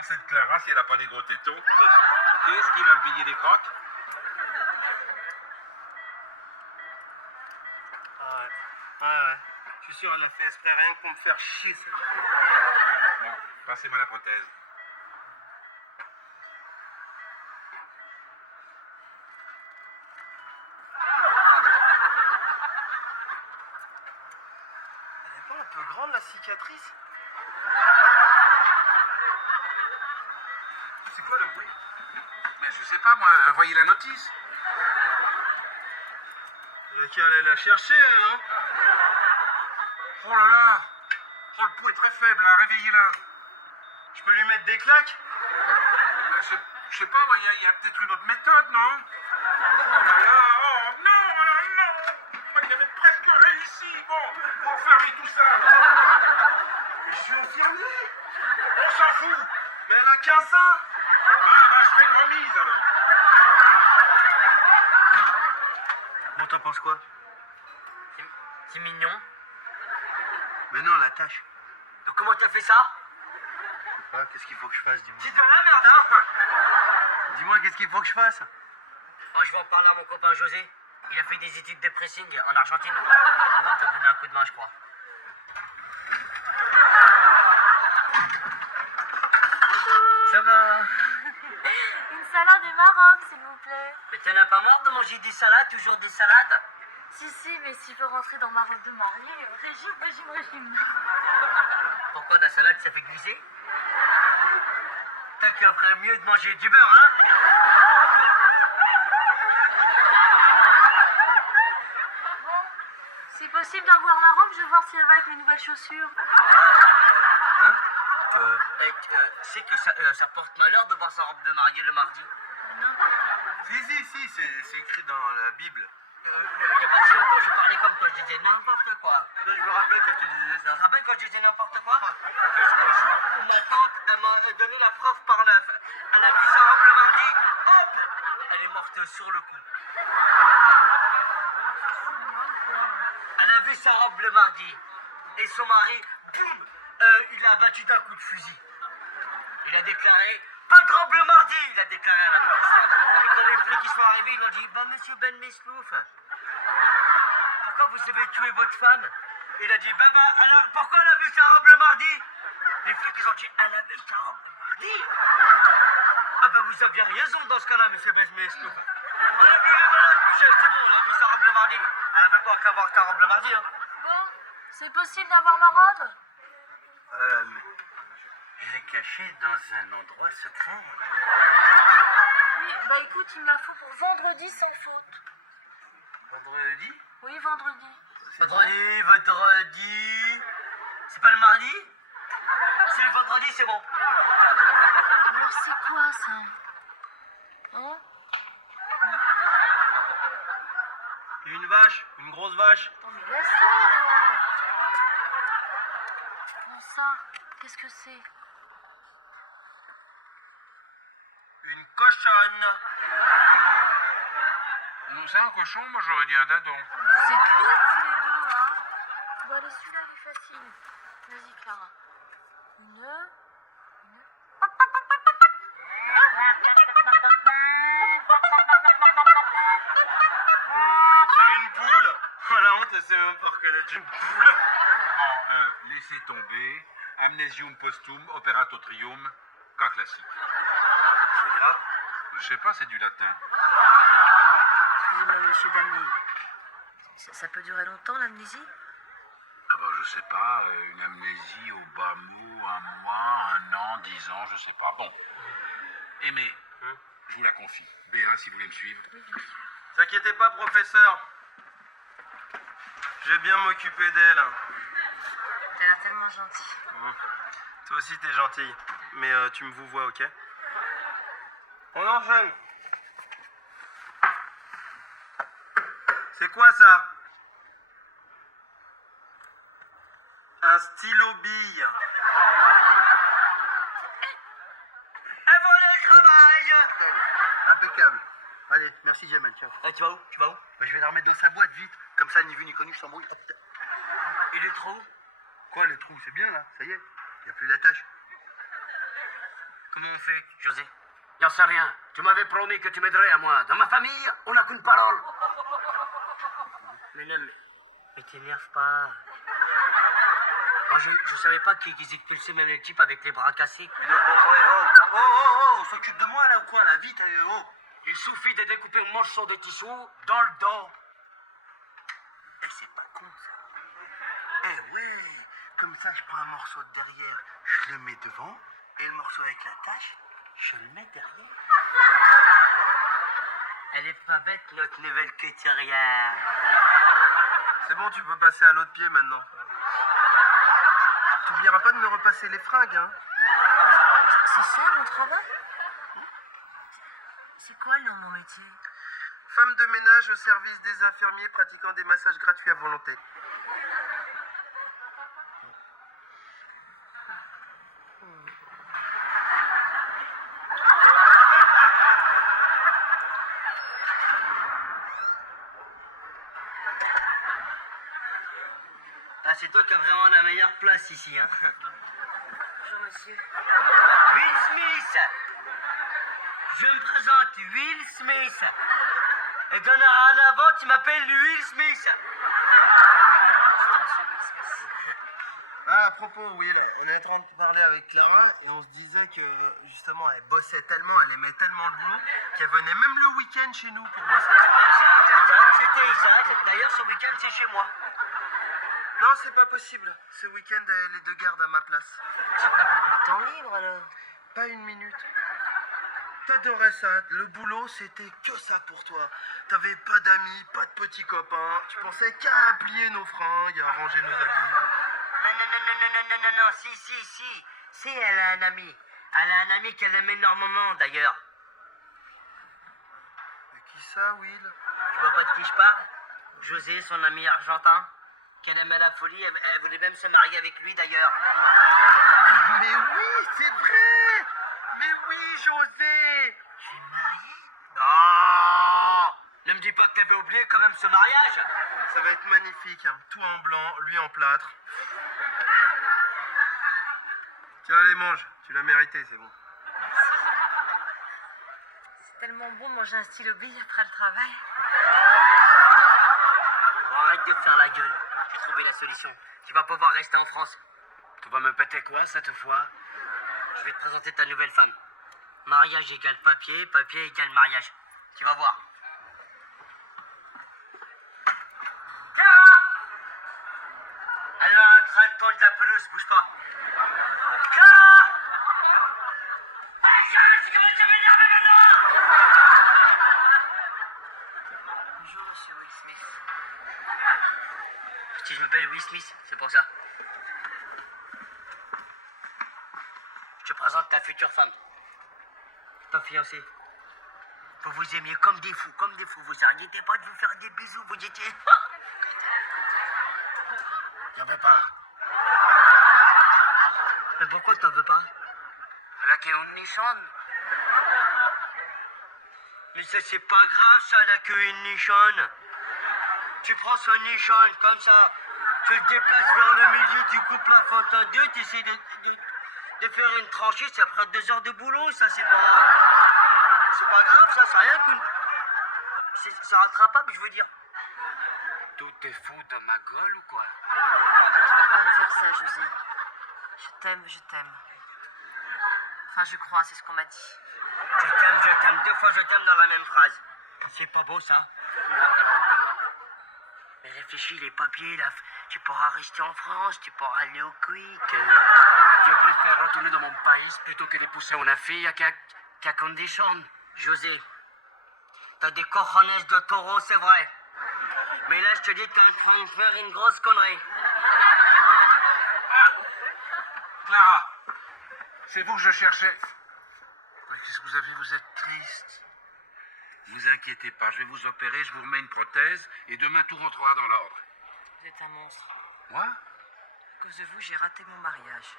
Cette Clara, si elle n'a pas des gros tétons, qu'est-ce qui va me payer des crottes? Ouais. Je suis sûr, elle a fait exprès rien que pour me faire chier, ça. Bon, passez-moi la prothèse. Elle est pas un peu grande, la cicatrice? C'est quoi le bruit? Mais je sais pas, moi, voyez la notice. Il y a qu'à aller la chercher, hein. Oh là là. Oh, le pouls est très faible, hein. Réveillez-la. Je peux lui mettre des claques? Je sais pas, il y a peut-être une autre méthode, non? Oh là là, oh non, oh là non. Moi qui avais presque réussi. Bon, faut fermer tout ça. Mais je suis infirmier. On s'en fout. Mais elle a qu'un sein. Ah bah je fais une remise alors. Bon, t'en penses quoi? C'est mignon. Mais non, la tâche. Donc comment t'as fait ça? Je sais pas, qu'est-ce qu'il faut que je fasse, dis-moi. C'est de la merde, hein. Dis-moi, qu'est-ce qu'il faut que je fasse? Moi, je vais en parler à mon copain José. Il a fait des études de pressing en Argentine. Il va te donner un coup de main, je crois. Ça va? Une salade et marron, s'il vous plaît. Mais t'en as pas marre de manger des salades, toujours des salades? Si, mais s'il veut rentrer dans ma robe de mariée, régime. Pourquoi la salade, ça fait glisser? T'as qu'un ferait mieux de manger du beurre, hein? Bon, c'est possible d'avoir ma robe, je vais voir si elle va avec mes nouvelles chaussures. C'est que ça porte malheur de voir sa robe de mariée le mardi. Si, c'est écrit dans la Bible. Il n'y a pas si longtemps, je parlais comme toi, je disais n'importe quoi. Je me rappelle quand tu disais Tu ça. te rappelles quand je disais n'importe quoi? Jusqu'au jour où ma tante elle m'a donné la preuve par neuf. Elle a vu sa robe le mardi, hop, elle est morte sur le coup. Elle a vu sa robe le mardi. Et son mari, boum, il l'a abattu d'un coup de fusil. Il a déclaré, pas de robe le mardi, il a déclaré à la police. Et quand les flics ils sont arrivés, ils ont dit, bah monsieur Ben Meslouf, pourquoi vous avez tué votre femme? Il a dit, bah alors pourquoi elle a vu sa robe le mardi? Les flics ils ont dit, elle a vu sa robe le mardi? Ah bah vous aviez raison dans ce cas-là, monsieur Ben Meslouf. On a vu les malades, Michel, c'est bon, on a vu sa robe le mardi. Elle va pas qu'avoir ta robe le mardi, hein. Bon, c'est possible d'avoir ma robe? Je l'ai cachée dans un endroit secret. Oui, bah écoute, il me la faut pour vendredi sans faute. Vendredi? Oui, vendredi. Vendredi. C'est pas le mardi? C'est le vendredi, c'est bon. Alors c'est quoi ça? Hein? Une vache, une grosse vache. Non mais laisse-la, toi. Comment ça? Qu'est-ce que c'est? Une cochonne. Non, c'est un cochon, moi j'aurais dit un dindon. C'est pire tous les deux, hein? Bon, allez, celui-là, il est facile. Vas-y, Clara. Une... C'est une poule. Oh la honte, elle sait même pas reconnaître une poule. Bon, laissez tomber. Amnésium postum, operatorium, cas classique. C'est grave. Je sais pas, c'est du latin. Excusez-moi, monsieur Damier. Ça peut durer longtemps, l'amnésie? Ah bah, je sais pas, une amnésie au bas mot, un mois, un an, 10 ans, je sais pas. Bon. Aimé, je vous la confie. B1 si vous voulez me suivre. T'inquiétez pas, professeur. Je vais bien m'occuper d'elle. T'as l'air tellement gentil. Toi aussi, t'es gentille. Mais tu me vous vois, ok? On enchaîne. C'est quoi ça? Un stylo bille. Impeccable. Allez, merci Jamal, ciao. Tu vas où? Tu vas où? Bah, je vais la remettre dans sa boîte, vite. Comme ça, ni vu ni connu, je s'embrouille. Hop. Et le trou? Quoi, le trou, c'est bien, là. Ça y est. Il n'y a plus d'attache. Comment on fait, José? J'en sais rien. Tu m'avais promis que tu m'aiderais à moi. Dans ma famille, on n'a qu'une parole. Mais non, mais t'énerve pas. Moi, je savais pas qu'ils expulsaient même les types avec les bras cassés. On s'occupe de moi là ou quoi, là? Vite, allez, oh. Il suffit de découper un morceau de tissu. Dans le dos. C'est pas con, ça. Eh oui. Comme ça, je prends un morceau de derrière, je le mets devant, et le morceau avec la tache, je le mets derrière. Elle est pas bête, notre nouvelle couturière. C'est bon, tu peux passer à l'autre pied maintenant. T'oublieras pas de me repasser les fringues, hein. C'est ça mon travail? C'est quoi le nom de mon métier? Femme de ménage au service des infirmiers pratiquant des massages gratuits à volonté. Ah, c'est toi qui as vraiment la meilleure place ici, hein. Bonjour monsieur. Will Smith. Je me présente, Will Smith. Et dorénavant, tu m'appelles Will Smith. Bonjour monsieur Will Smith. Ah, à propos, Will, on est en train de parler avec Clara et on se disait que justement elle bossait tellement, elle aimait tellement le boulot qu'elle venait même le week-end chez nous pour bosser. C'était exact. D'ailleurs, ce week-end, c'est chez moi. Non, c'est pas possible. Ce week-end, elle est de garde à ma place. Temps libre alors? Pas une minute. T'adorais ça. Le boulot, c'était que ça pour toi. T'avais pas d'amis, pas de petits copains. Tu pensais qu'à plier nos fringues, à ranger nos habits. Non, si, elle a un ami. Elle a un ami qu'elle aime énormément, d'ailleurs. Mais qui ça, Will? Tu vois pas de qui je parle? José, son ami argentin, qu'elle aimait la folie, elle voulait même se marier avec lui, d'ailleurs. Mais oui, c'est vrai. Mais oui, José. Je suis marié? Non! Ne me dis pas que t'avais oublié quand même ce mariage. Ça va être magnifique, hein. Tout en blanc, lui en plâtre. Tiens, allez, mange. Tu l'as mérité, c'est bon. C'est tellement bon de manger un stylo bille après le travail. Bon, arrête de faire la gueule. J'ai trouvé la solution. Tu vas pouvoir rester en France. Tu vas me péter quoi cette fois? Je vais te présenter ta nouvelle femme. Mariage égale papier, papier égale mariage. Tu vas voir. Elle est en train de tondre la pelouse, bouge pas. Bonjour monsieur Will Smith. Si je m'appelle Will Smith, c'est pour ça. Je te présente ta future femme. Ta fiancée. Vous vous aimiez comme des fous, comme des fous. Vous arrêtez pas de vous faire des bisous, vous étiez... J'en veux pas. Mais pourquoi t'en veux pas? Elle a qu'un nichon. Mais ça, c'est pas grave, ça, elle a qu'une nichonne. Tu prends son nichonne, comme ça. Tu le déplaces vers le milieu, tu coupes la fente en deux, tu essaies de faire une tranchée, ça prend 2 heures de boulot, ça, c'est pas... C'est pas grave, ça, c'est rien qu'une... C'est rattrapable, je veux dire. Tout est fou dans ma gueule ou quoi? Tu peux pas me faire ça, José. Je t'aime, je t'aime. Enfin, je crois, c'est ce qu'on m'a dit. Je t'aime, 2 fois je t'aime dans la même phrase. C'est pas beau, ça? Mais réfléchis, les papiers, là, tu pourras rester en France, tu pourras aller au Quick. Je préfère retourner dans mon pays plutôt que d'épouser une fille qui a condition. José, t'as des cojones de taureau, c'est vrai. Mais là, je te dis, t'es en train de faire une grosse connerie. Clara, c'est vous que je cherchais. Mais qu'est-ce que vous avez? Vous êtes triste. Vous inquiétez pas, je vais vous opérer, je vous remets une prothèse et demain tout rentrera dans l'ordre. Vous êtes un monstre. Moi? À cause de vous, j'ai raté mon mariage.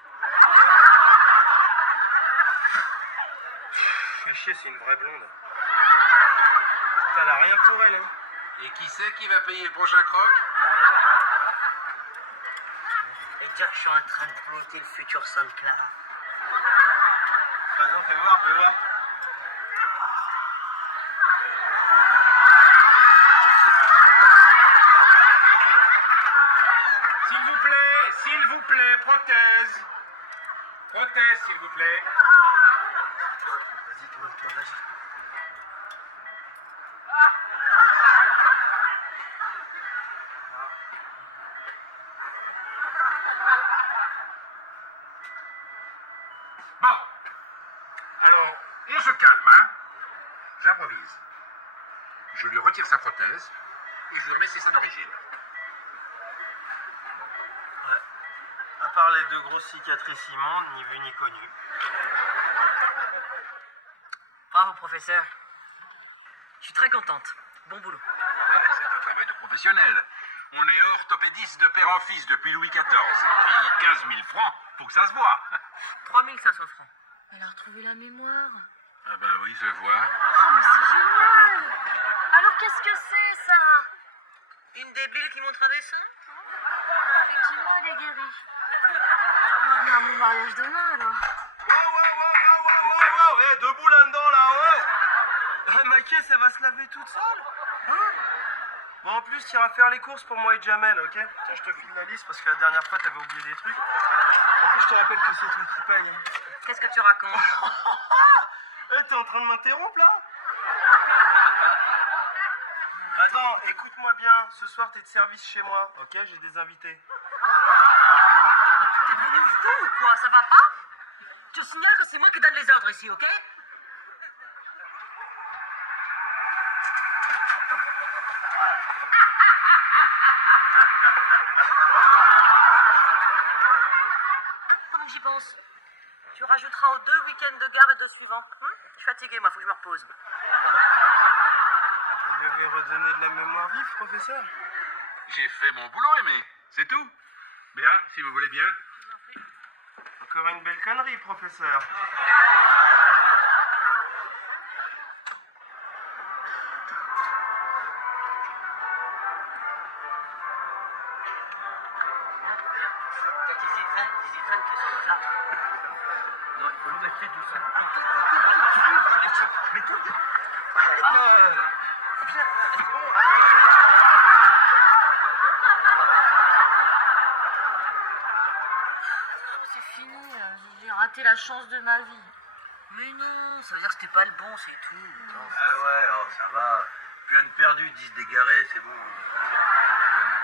Fais chier, c'est une vraie blonde. Elle a rien pour elle, hein. Et qui c'est qui va payer le prochain croc? Et dire que je suis en train de planter le futur Sainte Clara. Vas-y, fais voir, fais voir. S'il vous plaît, prothèse. Prothèse, s'il vous plaît. Vas-y, toi, vas-y. Bon. Alors, on se calme, hein? J'improvise. je lui retire sa prothèse et je lui remets ses seins d'origine. À part les 2 grosses cicatrices immondes, ni vu ni connu. Bravo, professeur. Je suis très contente. Bon boulot. C'est un travail de professionnel. On est orthopédiste de père en fils depuis Louis XIV. Puis 15 000 francs pour que ça se voit. 3500 francs. Elle a retrouvé la mémoire. Ah ben oui, je vois. Oh, mais c'est génial! Alors, qu'est-ce que c'est, ça? Une débile qui montre un dessin? Effectivement, elle est guérie. On vient à mon mariage demain, alors. Oh, debout là-dedans, là, ouais. Ma caisse, elle va se laver toute seule. Bon, en plus, tu iras faire les courses pour moi et Jamel, ok? Tiens, je te file la liste parce que la dernière fois, t'avais oublié des trucs. En plus, je te rappelle que c'est toi qui paye. Hein. Qu'est-ce que tu racontes? T'es en train de m'interrompre, là? Attends, écoute-moi bien. Ce soir, t'es de service chez moi, ok? J'ai des invités. T'es devenu fou ou quoi? Ça va pas? Je signale que c'est moi qui donne les ordres ici, ok? Pendant que j'y pense, tu rajouteras aux 2 week-ends de garde et 2 suivants. Je suis fatigué, moi, faut que je me repose. Vous lui avez redonné de la mémoire vive, professeur? J'ai fait mon boulot, Aimé. C'est tout. Bien, si vous voulez bien. Encore une belle connerie, professeur. Non, il faut nous acheter tout ça. Mais tout... C'est fini, j'ai raté la chance de ma vie. Mais non, ça veut dire que c'était pas le bon, c'est tout. Ah ouais, oh, ça va. Peine perdue, 10 dégarés, c'est bon.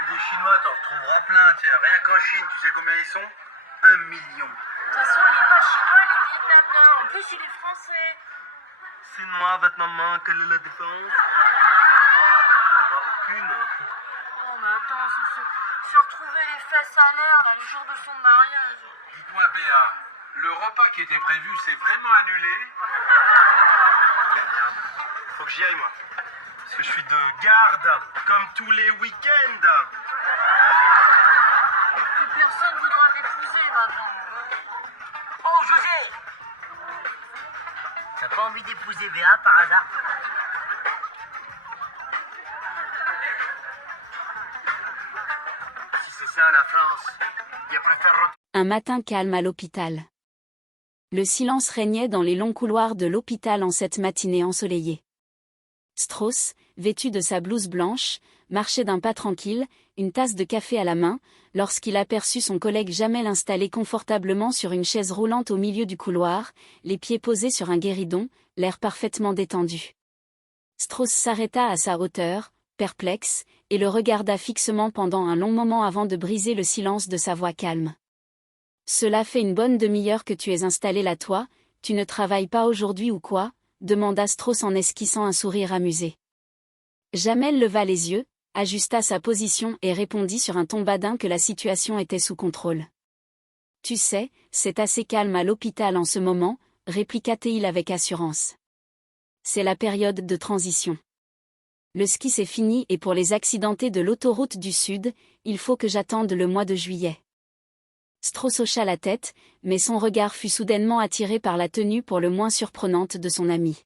Des Chinois, t'en retrouveras plein, tiens. Rien qu'en Chine, tu sais combien ils sont? 1 million. De toute façon, il est pas chinois, il est vietnamien. En plus, il est français. C'est moi, votre maman, quelle est la différence? Bah, aucune. Oh, mais attends, c'est retrouvé les fesses à l'air, là, le jour de son mariage. Dites-moi, Béa, le repas qui était prévu, c'est vraiment annulé? Faut que j'y aille, moi. Parce que je suis de garde, comme tous les week-ends. Plus personne voudra m'épouser maintenant. Oh, José! T'as pas envie d'épouser Béa par hasard? Si c'est ça la France, je préfère... Un matin calme à l'hôpital. Le silence régnait dans les longs couloirs de l'hôpital en cette matinée ensoleillée. Strauss, vêtu de sa blouse blanche, marchait d'un pas tranquille, une tasse de café à la main, lorsqu'il aperçut son collègue Jamel installé confortablement sur une chaise roulante au milieu du couloir, les pieds posés sur un guéridon, l'air parfaitement détendu. Strauss s'arrêta à sa hauteur, perplexe, et le regarda fixement pendant un long moment avant de briser le silence de sa voix calme. « Cela fait une bonne demi-heure que tu es installé là toi, tu ne travailles pas aujourd'hui ou quoi ?» demanda Strauss en esquissant un sourire amusé. Jamel leva les yeux, ajusta sa position et répondit sur un ton badin que la situation était sous contrôle. « Tu sais, c'est assez calme à l'hôpital en ce moment, » répliqua-t-il avec assurance. « C'est la période de transition. Le ski c'est fini et pour les accidentés de l'autoroute du Sud, il faut que j'attende le mois de juillet. » Strauss hocha la tête, mais son regard fut soudainement attiré par la tenue pour le moins surprenante de son ami.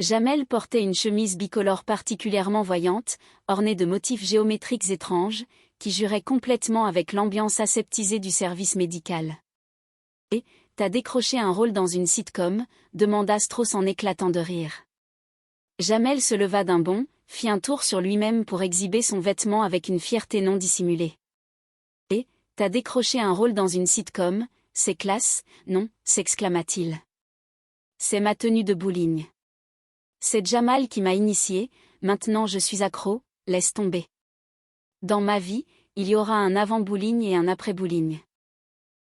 Jamel portait une chemise bicolore particulièrement voyante, ornée de motifs géométriques étranges, qui juraient complètement avec l'ambiance aseptisée du service médical. « Et, t'as décroché un rôle dans une sitcom ?» demanda Strauss en éclatant de rire. Jamel se leva d'un bond, fit un tour sur lui-même pour exhiber son vêtement avec une fierté non dissimulée. « T'as décroché un rôle dans une sitcom, c'est classe, non ?» s'exclama-t-il. « C'est ma tenue de bowling. C'est Jamal qui m'a initié, maintenant je suis accro, laisse tomber. Dans ma vie, il y aura un avant-bowling et un après-bowling. »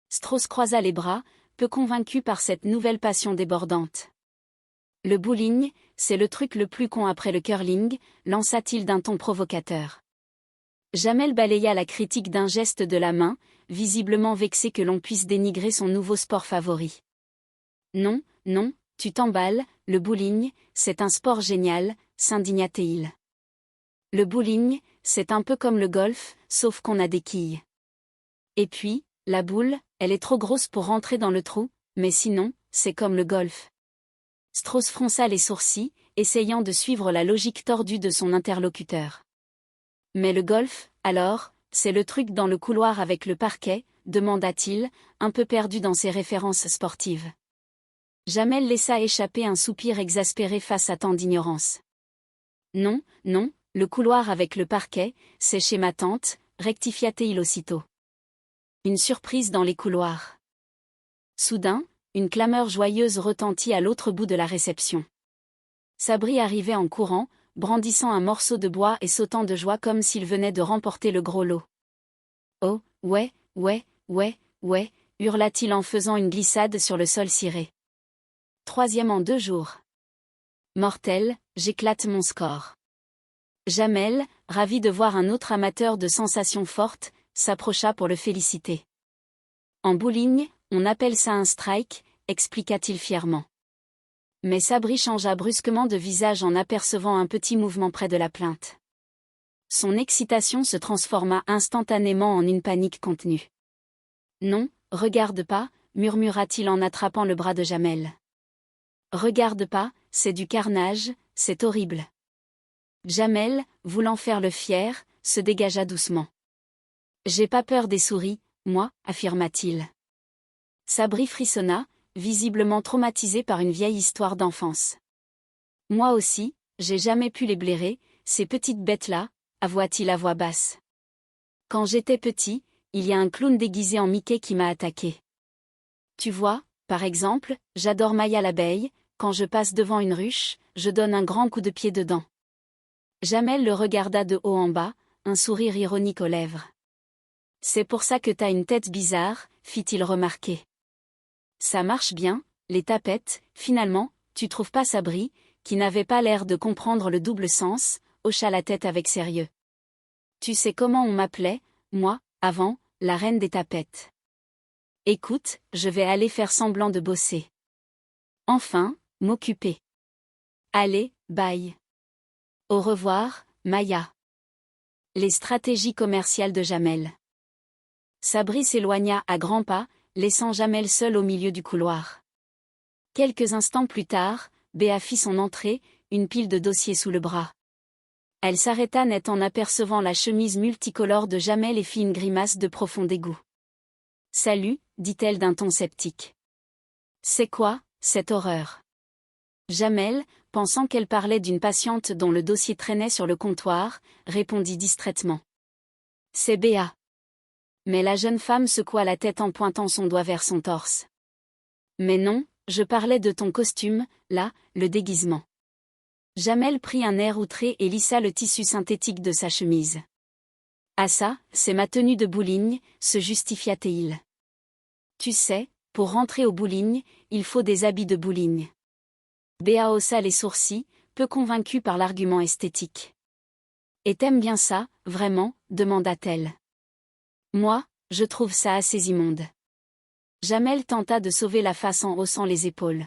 Strauss croisa les bras, peu convaincu par cette nouvelle passion débordante. Le bowling, c'est le truc le plus con après le curling, lança-t-il d'un ton provocateur. Jamel balaya la critique d'un geste de la main, visiblement vexé que l'on puisse dénigrer son nouveau sport favori. Non, non, tu t'emballes, le bowling, c'est un sport génial, s'indigna-t-il. Le bowling, c'est un peu comme le golf, sauf qu'on a des quilles. Et puis, la boule, elle est trop grosse pour rentrer dans le trou, mais sinon, c'est comme le golf. Strauss fronça les sourcils, essayant de suivre la logique tordue de son interlocuteur. Mais le golf, alors, c'est le truc dans le couloir avec le parquet, demanda-t-il, un peu perdu dans ses références sportives. Jamel laissa échapper un soupir exaspéré face à tant d'ignorance. Non, non, le couloir avec le parquet, c'est chez ma tante, rectifia-t-il aussitôt. Une surprise dans les couloirs. Soudain, une clameur joyeuse retentit à l'autre bout de la réception. Sabri arrivait en courant, brandissant un morceau de bois et sautant de joie comme s'il venait de remporter le gros lot. Oh, ouais, ouais, ouais, ouais, hurla-t-il en faisant une glissade sur le sol ciré. 3e en 2 jours. Mortel, j'éclate mon score. Jamel, ravi de voir un autre amateur de sensations fortes, s'approcha pour le féliciter. En bowling, on appelle ça un strike, expliqua-t-il fièrement. Mais Sabri changea brusquement de visage en apercevant un petit mouvement près de la plainte. Son excitation se transforma instantanément en une panique contenue. Non, regarde pas, murmura-t-il en attrapant le bras de Jamel. Regarde pas, c'est du carnage, c'est horrible. Jamel, voulant faire le fier, se dégagea doucement. J'ai pas peur des souris, moi, affirma-t-il. Sabri frissonna, visiblement traumatisé par une vieille histoire d'enfance. Moi aussi, j'ai jamais pu les blairer, ces petites bêtes-là, avoua-t-il à voix basse. Quand j'étais petit, il y a un clown déguisé en Mickey qui m'a attaqué. Tu vois, par exemple, j'adore Maya l'abeille, quand je passe devant une ruche, je donne un grand coup de pied dedans. Jamel le regarda de haut en bas, un sourire ironique aux lèvres. C'est pour ça que t'as une tête bizarre, fit-il remarquer. Ça marche bien, les tapettes, finalement, tu trouves pas Sabri, qui n'avait pas l'air de comprendre le double sens, hocha la tête avec sérieux. Tu sais comment on m'appelait, moi, avant, la reine des tapettes. Écoute, je vais aller faire semblant de bosser. Enfin, m'occuper. Allez, bye. Au revoir, Maya. Les stratégies commerciales de Jamel. Sabri s'éloigna à grands pas, laissant Jamel seul au milieu du couloir. Quelques instants plus tard, Béa fit son entrée, une pile de dossiers sous le bras. Elle s'arrêta net en apercevant la chemise multicolore de Jamel et fit une grimace de profond dégoût. « Salut », dit-elle d'un ton sceptique. « C'est quoi, cette horreur ?» Jamel, pensant qu'elle parlait d'une patiente dont le dossier traînait sur le comptoir, répondit distraitement. « C'est Béa. » Mais la jeune femme secoua la tête en pointant son doigt vers son torse. « Mais non, je parlais de ton costume, là, le déguisement. » Jamel prit un air outré et lissa le tissu synthétique de sa chemise. « Ah ça, c'est ma tenue de bowling, se justifia-t-il. Tu sais, pour rentrer au bowling, il faut des habits de bowling. » Béa haussa les sourcils, peu convaincue par l'argument esthétique. « Et t'aimes bien ça, vraiment ?» demanda-t-elle. « Moi, je trouve ça assez immonde. » Jamel tenta de sauver la face en haussant les épaules.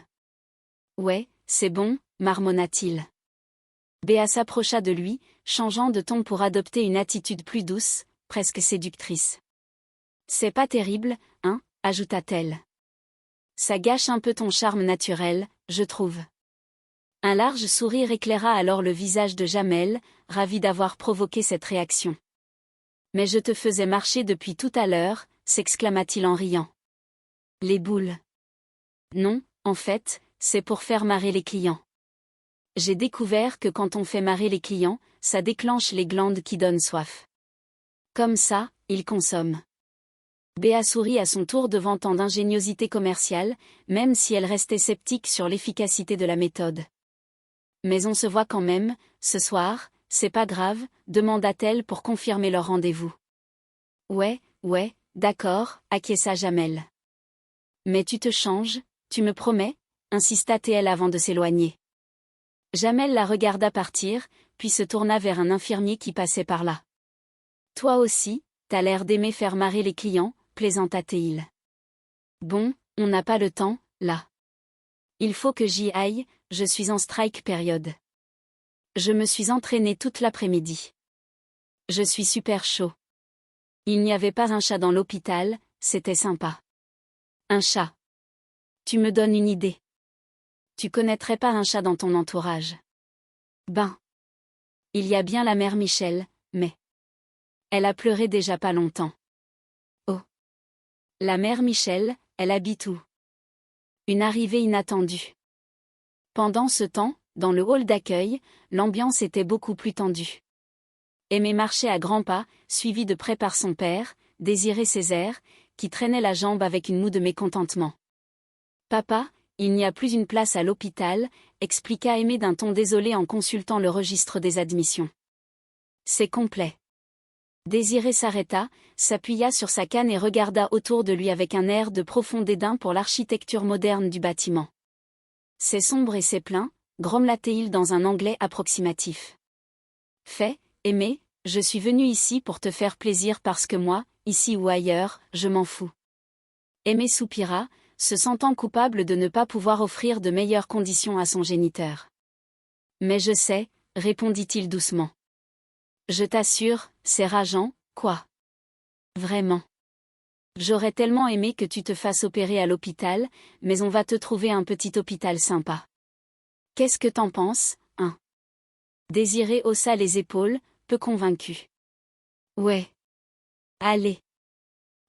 « Ouais, c'est bon, » marmonna-t-il. Béa s'approcha de lui, changeant de ton pour adopter une attitude plus douce, presque séductrice. « C'est pas terrible, hein ?» ajouta-t-elle. « Ça gâche un peu ton charme naturel, je trouve. » Un large sourire éclaira alors le visage de Jamel, ravi d'avoir provoqué cette réaction. « Mais je te faisais marcher depuis tout à l'heure, » s'exclama-t-il en riant. « Les boules. » Non, en fait, c'est pour faire marrer les clients. J'ai découvert que quand on fait marrer les clients, ça déclenche les glandes qui donnent soif. Comme ça, ils consomment. Béa sourit à son tour devant tant d'ingéniosité commerciale, même si elle restait sceptique sur l'efficacité de la méthode. « Mais on se voit quand même, ce soir, c'est pas grave ?» demanda-t-elle pour confirmer leur rendez-vous. « Ouais, d'accord, acquiesça Jamel. »« Mais tu te changes, tu me promets ?» insista-t-elle avant de s'éloigner. Jamel la regarda partir, puis se tourna vers un infirmier qui passait par là. Toi aussi, t'as l'air d'aimer faire marrer les clients, plaisanta-t-il. Bon, on n'a pas le temps, là. Il faut que j'y aille, je suis en strike période. Je me suis entraînée toute l'après-midi. Je suis super chaud. Il n'y avait pas un chat dans l'hôpital, c'était sympa. Un chat. Tu me donnes une idée. Tu connaîtrais pas un chat dans ton entourage. Ben. Il y a bien la mère Michel, mais... Elle a pleuré déjà pas longtemps. Oh. La mère Michel, elle habite où? Une arrivée inattendue. Pendant ce temps, dans le hall d'accueil, l'ambiance était beaucoup plus tendue. Aimé marchait à grands pas, suivi de près par son père, Désiré Césaire, qui traînait la jambe avec une moue de mécontentement. « Papa, il n'y a plus une place à l'hôpital », expliqua Aimé d'un ton désolé en consultant le registre des admissions. « C'est complet. » Désiré s'arrêta, s'appuya sur sa canne et regarda autour de lui avec un air de profond dédain pour l'architecture moderne du bâtiment. « C'est sombre et c'est plein », grommela-t-il dans un anglais approximatif. « Fait, Aimé, je suis venu ici pour te faire plaisir parce que moi, ici ou ailleurs, je m'en fous. » Aimé soupira, se sentant coupable de ne pas pouvoir offrir de meilleures conditions à son géniteur. « Mais je sais, » répondit-il doucement. « Je t'assure, c'est rageant, quoi. Vraiment. J'aurais tellement aimé que tu te fasses opérer à l'hôpital, mais on va te trouver un petit hôpital sympa. Qu'est-ce que t'en penses, hein? » Désiré haussa les épaules, peu convaincu. « Ouais. Allez. »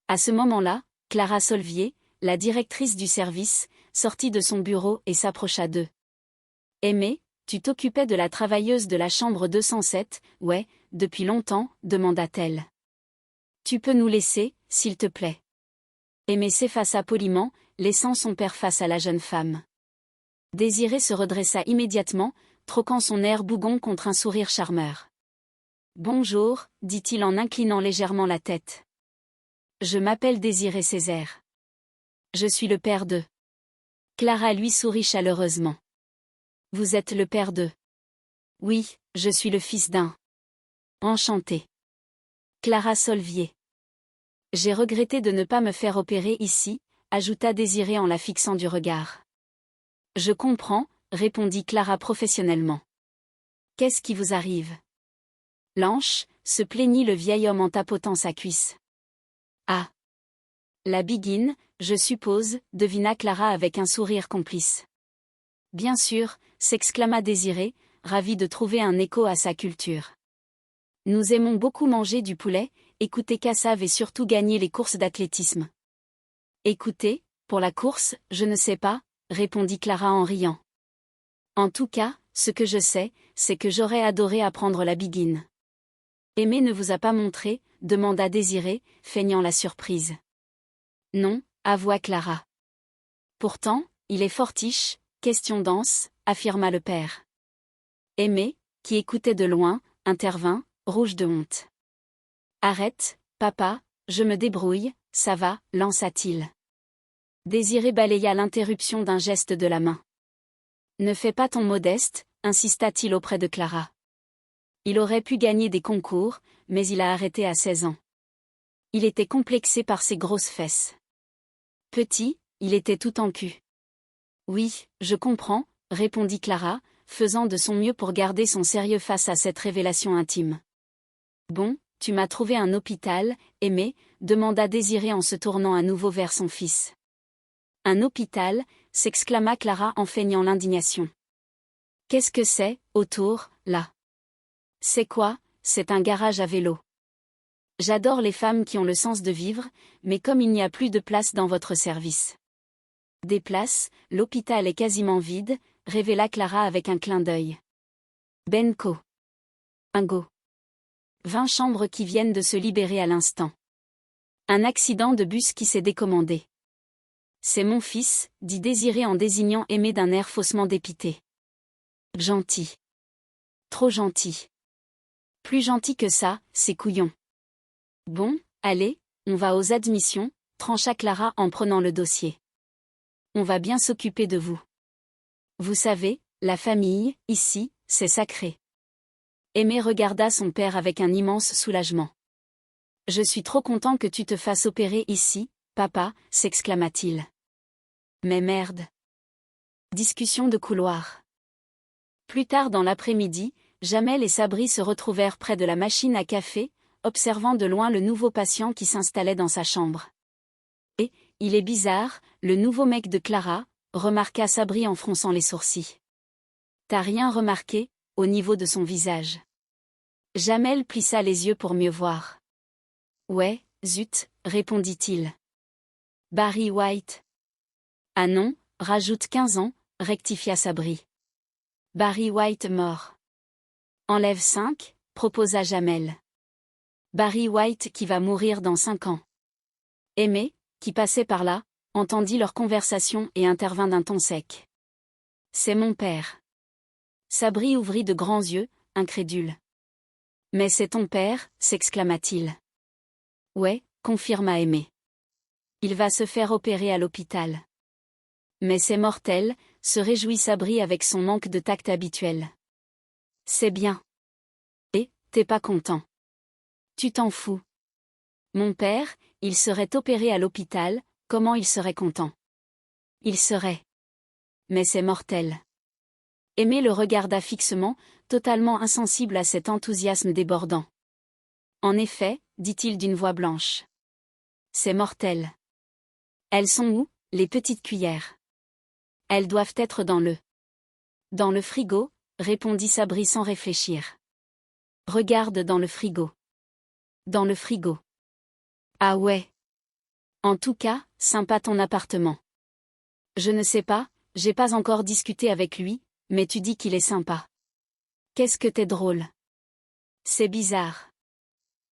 À ce moment-là, Clara Solvier, la directrice du service, sortit de son bureau et s'approcha d'eux. « Aimé, tu t'occupais de la travailleuse de la chambre 207, ouais, depuis longtemps, demanda-t-elle. Tu peux nous laisser, s'il te plaît. » Aimé s'effaça poliment, laissant son père face à la jeune femme. Désiré se redressa immédiatement, troquant son air bougon contre un sourire charmeur. « Bonjour, dit-il en inclinant légèrement la tête. Je m'appelle Désiré Césaire. Je suis le père de... » Clara lui sourit chaleureusement. « Vous êtes le père de... » « Oui, je suis le fils d'un... » « Enchanté. Clara Solvier. »« J'ai regretté de ne pas me faire opérer ici, » ajouta Désiré en la fixant du regard. « Je comprends, » répondit Clara professionnellement. « Qu'est-ce qui vous arrive ? » L'anche, se plaignit le vieil homme en tapotant sa cuisse. « Ah. La biguine, je suppose, devina Clara avec un sourire complice. « Bien sûr, » s'exclama Désiré, ravi de trouver un écho à sa culture. « Nous aimons beaucoup manger du poulet, écouter Cassave et surtout gagner les courses d'athlétisme. » « Écoutez, pour la course, je ne sais pas, » répondit Clara en riant. « En tout cas, ce que je sais, c'est que j'aurais adoré apprendre la biguine. »« Aimé ne vous a pas montré ?» demanda Désiré, feignant la surprise. « Non, » avoua Clara. « Pourtant, il est fortiche, question danse, » affirma le père. Aimé, qui écoutait de loin, intervint, rouge de honte. « Arrête, papa, je me débrouille, ça va, lança-t-il. Désiré balaya l'interruption d'un geste de la main. « Ne fais pas ton modeste, » insista-t-il auprès de Clara. Il aurait pu gagner des concours, mais il a arrêté à 16 ans. Il était complexé par ses grosses fesses. Petit, il était tout en cul. « Oui, je comprends, » répondit Clara, faisant de son mieux pour garder son sérieux face à cette révélation intime. « Bon, tu m'as trouvé un hôpital, Aimé ?» demanda Désiré en se tournant à nouveau vers son fils. « Un hôpital ?» s'exclama Clara en feignant l'indignation. « Qu'est-ce que c'est, autour, là ? » « C'est quoi ? C'est un garage à vélo. J'adore les femmes qui ont le sens de vivre, mais comme il n'y a plus de place dans votre service. » « Des places, l'hôpital est quasiment vide, » révéla Clara avec un clin d'œil. « Benco. Ingo. 20 chambres qui viennent de se libérer à l'instant. Un accident de bus qui s'est décommandé. »« C'est mon fils, » dit Désiré en désignant Aimé d'un air faussement dépité. « Gentil. Trop gentil. Plus gentil que ça, c'est couillon. »« Bon, allez, on va aux admissions, » trancha Clara en prenant le dossier. « On va bien s'occuper de vous. Vous savez, La famille, ici, c'est sacré. Aimé regarda son père avec un immense soulagement. Je suis trop content que tu te fasses opérer ici, papa, s'exclama-t-il. Mais merde. Discussion de couloir. Plus tard dans l'après-midi, Jamel et Sabri se retrouvèrent près de la machine à café, observant de loin le nouveau patient qui s'installait dans sa chambre. Et, il est bizarre, le nouveau mec de Clara, remarqua Sabri en fronçant les sourcils. T'as rien remarqué, au niveau de son visage? Jamel plissa les yeux pour mieux voir. Ouais, zut, répondit-il. Barry White. Ah non, rajoute 15 ans, rectifia Sabri. Barry White mort. Enlève 5, proposa Jamel. Barry White qui va mourir dans 5 ans. Aimé, qui passait par là, entendit leur conversation et intervint d'un ton sec. C'est mon père. Sabri ouvrit de grands yeux, incrédule. Mais c'est ton père, s'exclama-t-il. Ouais, confirma Aimé. Il va se faire opérer à l'hôpital. Mais c'est mortel, se réjouit Sabri avec son manque de tact habituel. C'est bien. Et, t'es pas content. Tu t'en fous. Mon père, il serait opéré à l'hôpital, comment il serait content? Il serait. Mais c'est mortel. Aimé le regarda fixement, totalement insensible à cet enthousiasme débordant. En effet, dit-il d'une voix blanche. C'est mortel. Elles sont où, les petites cuillères? Elles doivent être dans le frigo, répondit Sabri sans réfléchir. Regarde dans le frigo. Dans le frigo. Ah ouais. En tout cas, sympa ton appartement. Je ne sais pas, j'ai pas encore discuté avec lui, mais tu dis qu'il est sympa. Qu'est-ce que t'es drôle. C'est bizarre.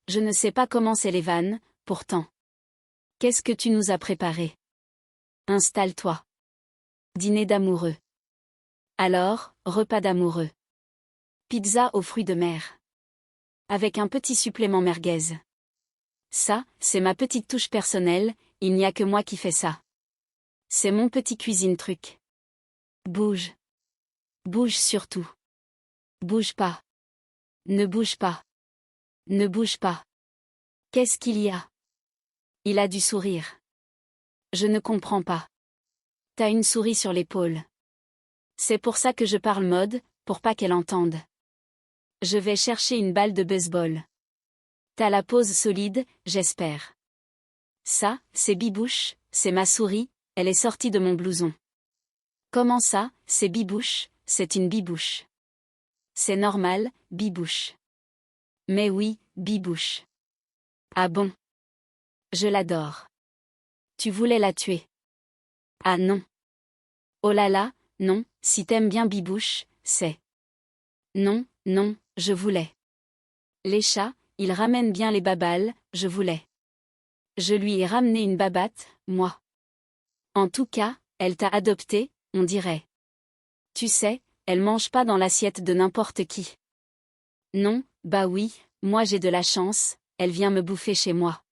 Je ne sais pas comment c'est les vannes, pourtant. Qu'est-ce que tu nous as préparé? Installe-toi. Dîner d'amoureux. Alors, repas d'amoureux. Pizza aux fruits de mer. Avec un petit supplément merguez. Ça, c'est ma petite touche personnelle, il n'y a que moi qui fais ça. C'est mon petit cuisine truc. Bouge. Bouge surtout. Bouge pas. Ne bouge pas. Ne bouge pas. Qu'est-ce qu'il y a? Il a du sourire. Je ne comprends pas. T'as une souris sur l'épaule. C'est pour ça que je parle mode, pour pas qu'elle entende. Je vais chercher une balle de baseball. T'as la pose solide, j'espère. Ça, c'est Bibouche, c'est ma souris, elle est sortie de mon blouson. Comment ça, c'est Bibouche, c'est une bibouche. C'est normal, Bibouche. Mais oui, Bibouche. Ah bon? Je l'adore. Tu voulais la tuer. Ah non. Oh là là, non, si t'aimes bien Bibouche, c'est. Non, non, je voulais. Les chats, ils ramènent bien les babales, je voulais. Je lui ai ramené une babate, moi. En tout cas, elle t'a adopté, on dirait. Tu sais, elle mange pas dans l'assiette de n'importe qui. Non, bah oui, moi j'ai de la chance, elle vient me bouffer chez moi.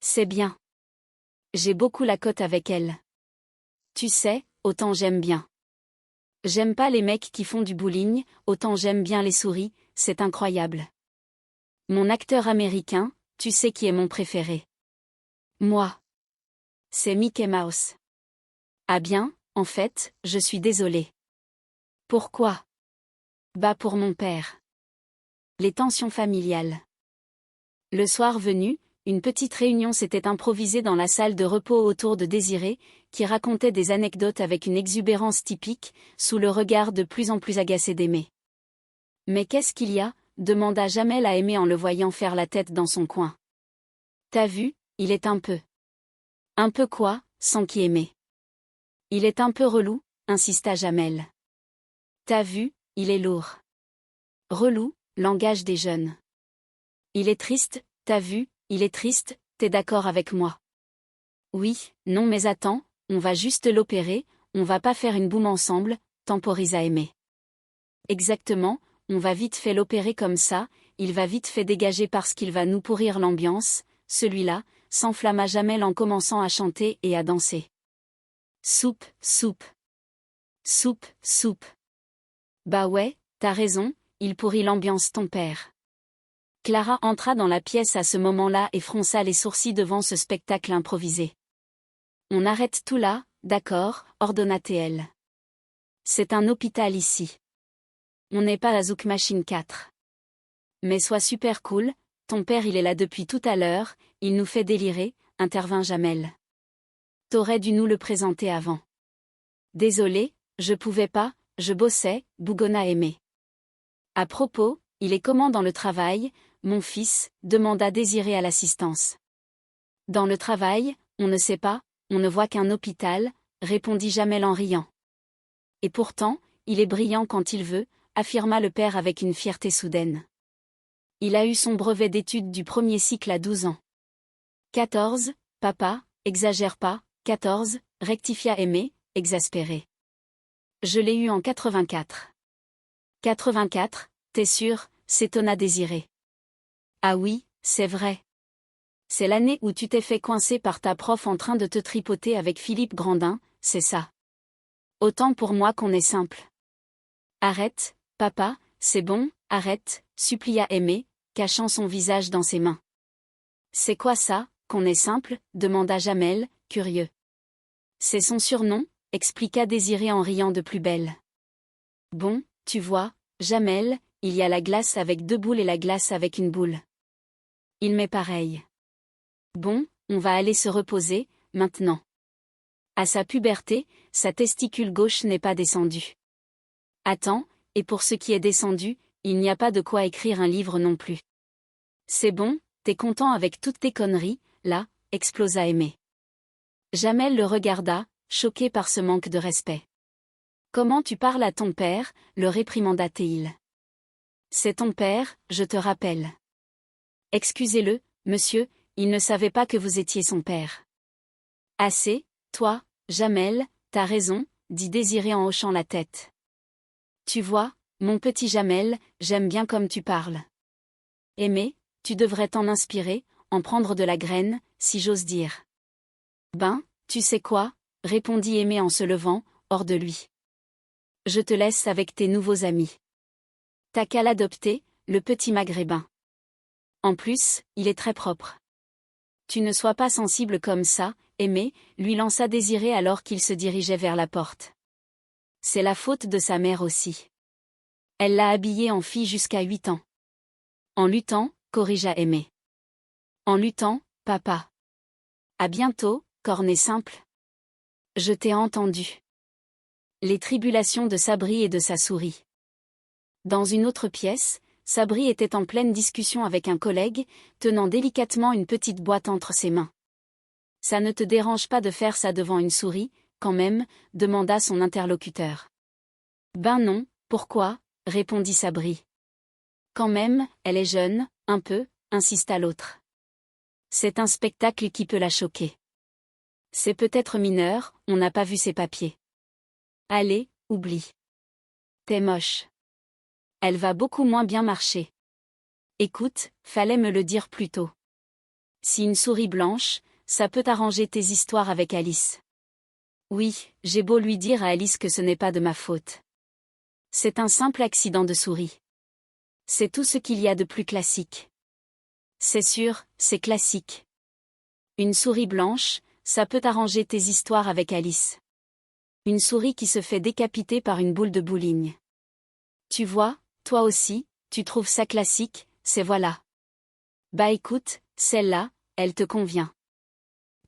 C'est bien. J'ai beaucoup la cote avec elle. Tu sais, autant j'aime bien. J'aime pas les mecs qui font du bowling, autant j'aime bien les souris, c'est incroyable. Mon acteur américain, tu sais qui est mon préféré? Moi. C'est Mickey Mouse. Ah bien, en fait, je suis désolée. Pourquoi? Bah pour mon père. Les tensions familiales. Le soir venu, une petite réunion s'était improvisée dans la salle de repos autour de Désiré, qui racontait des anecdotes avec une exubérance typique, sous le regard de plus en plus agacé d'Aimé. Mais qu'est-ce qu'il y a? Demanda Jamel à Aimé en le voyant faire la tête dans son coin. T'as vu, il est un peu. Un peu quoi? S'enquit Aimé. Il est un peu relou, insista Jamel. T'as vu, il est lourd. Relou, langage des jeunes. Il est triste, t'as vu, il est triste, t'es d'accord avec moi? Oui, non mais attends, on va juste l'opérer, on va pas faire une boum ensemble, temporisa Aimé. Exactement, on va vite fait l'opérer comme ça, il va vite fait dégager parce qu'il va nous pourrir l'ambiance, celui-là, s'enflamma Jamel en commençant à chanter et à danser. Soupe, soupe. Soupe, soupe. Bah ouais, t'as raison, il pourrit l'ambiance ton père. Clara entra dans la pièce à ce moment-là et fronça les sourcils devant ce spectacle improvisé. On arrête tout là, d'accord, ordonna-t-elle. C'est un hôpital ici. On n'est pas à Zouk Machine 4. Mais sois super cool, ton père il est là depuis tout à l'heure, il nous fait délirer, intervint Jamel. T'aurais dû nous le présenter avant. Désolé, je pouvais pas, je bossais, bougonna Aimé. À propos, il est comment dans le travail, mon fils, demanda Désiré à l'assistance. Dans le travail, on ne sait pas, on ne voit qu'un hôpital, répondit Jamel en riant. Et pourtant, il est brillant quand il veut, affirma le père avec une fierté soudaine. Il a eu son brevet d'études du premier cycle à 12 ans. 14, papa, exagère pas, 14, rectifia Aimé, exaspéré. Je l'ai eu en 84. 84, t'es sûr, s'étonna Désiré. Ah oui, c'est vrai. C'est l'année où tu t'es fait coincer par ta prof en train de te tripoter avec Philippe Grandin, c'est ça. Autant pour moi qu'on est simple. Arrête, papa, c'est bon, arrête, supplia Aimé, cachant son visage dans ses mains. C'est quoi ça, qu'on est simple, demanda Jamel, curieux. C'est son surnom, expliqua Désiré en riant de plus belle. Bon, tu vois, Jamel, il y a la glace avec 2 boules et la glace avec une boule. Il m'est pareil. Bon, on va aller se reposer, maintenant. À sa puberté, sa testicule gauche n'est pas descendue. Attends, et pour ce qui est descendu, il n'y a pas de quoi écrire un livre non plus. C'est bon, t'es content avec toutes tes conneries, là, explosa Aimé. Jamel le regarda, choqué par ce manque de respect. Comment tu parles à ton père, le réprimanda-t-il. C'est ton père, je te rappelle. Excusez-le, monsieur, il ne savait pas que vous étiez son père. Assez, toi, Jamel, t'as raison, dit Désiré en hochant la tête. Tu vois, mon petit Jamel, j'aime bien comme tu parles. Aimé, tu devrais t'en inspirer, en prendre de la graine, si j'ose dire. Ben, tu sais quoi, répondit Aimé en se levant, hors de lui. Je te laisse avec tes nouveaux amis. T'as qu'à l'adopter, le petit maghrébin. En plus, il est très propre. Tu ne sois pas sensible comme ça, Aimé, lui lança Désiré alors qu'il se dirigeait vers la porte. C'est la faute de sa mère aussi. Elle l'a habillé en fille jusqu'à 8 ans. En luttant, corrigea Aimé. En luttant, papa. À bientôt, cornet simple. Je t'ai entendu. Les tribulations de Sabri et de sa souris. Dans une autre pièce, Sabri était en pleine discussion avec un collègue, tenant délicatement une petite boîte entre ses mains. Ça ne te dérange pas de faire ça devant une souris, quand même, demanda son interlocuteur. Ben non, pourquoi, répondit Sabri. Quand même, elle est jeune, un peu, insista l'autre. C'est un spectacle qui peut la choquer. C'est peut-être mineur, on n'a pas vu ses papiers. Allez, oublie. T'es moche. Elle va beaucoup moins bien marcher. Écoute, fallait me le dire plus tôt. Si une souris blanche, ça peut arranger tes histoires avec Alice. Oui, j'ai beau lui dire à Alice que ce n'est pas de ma faute. C'est un simple accident de souris. C'est tout ce qu'il y a de plus classique. C'est sûr, c'est classique. Une souris blanche, ça peut arranger tes histoires avec Alice. Une souris qui se fait décapiter par une boule de bowling. Tu vois, toi aussi, tu trouves ça classique, c'est voilà. Bah écoute, celle-là, elle te convient.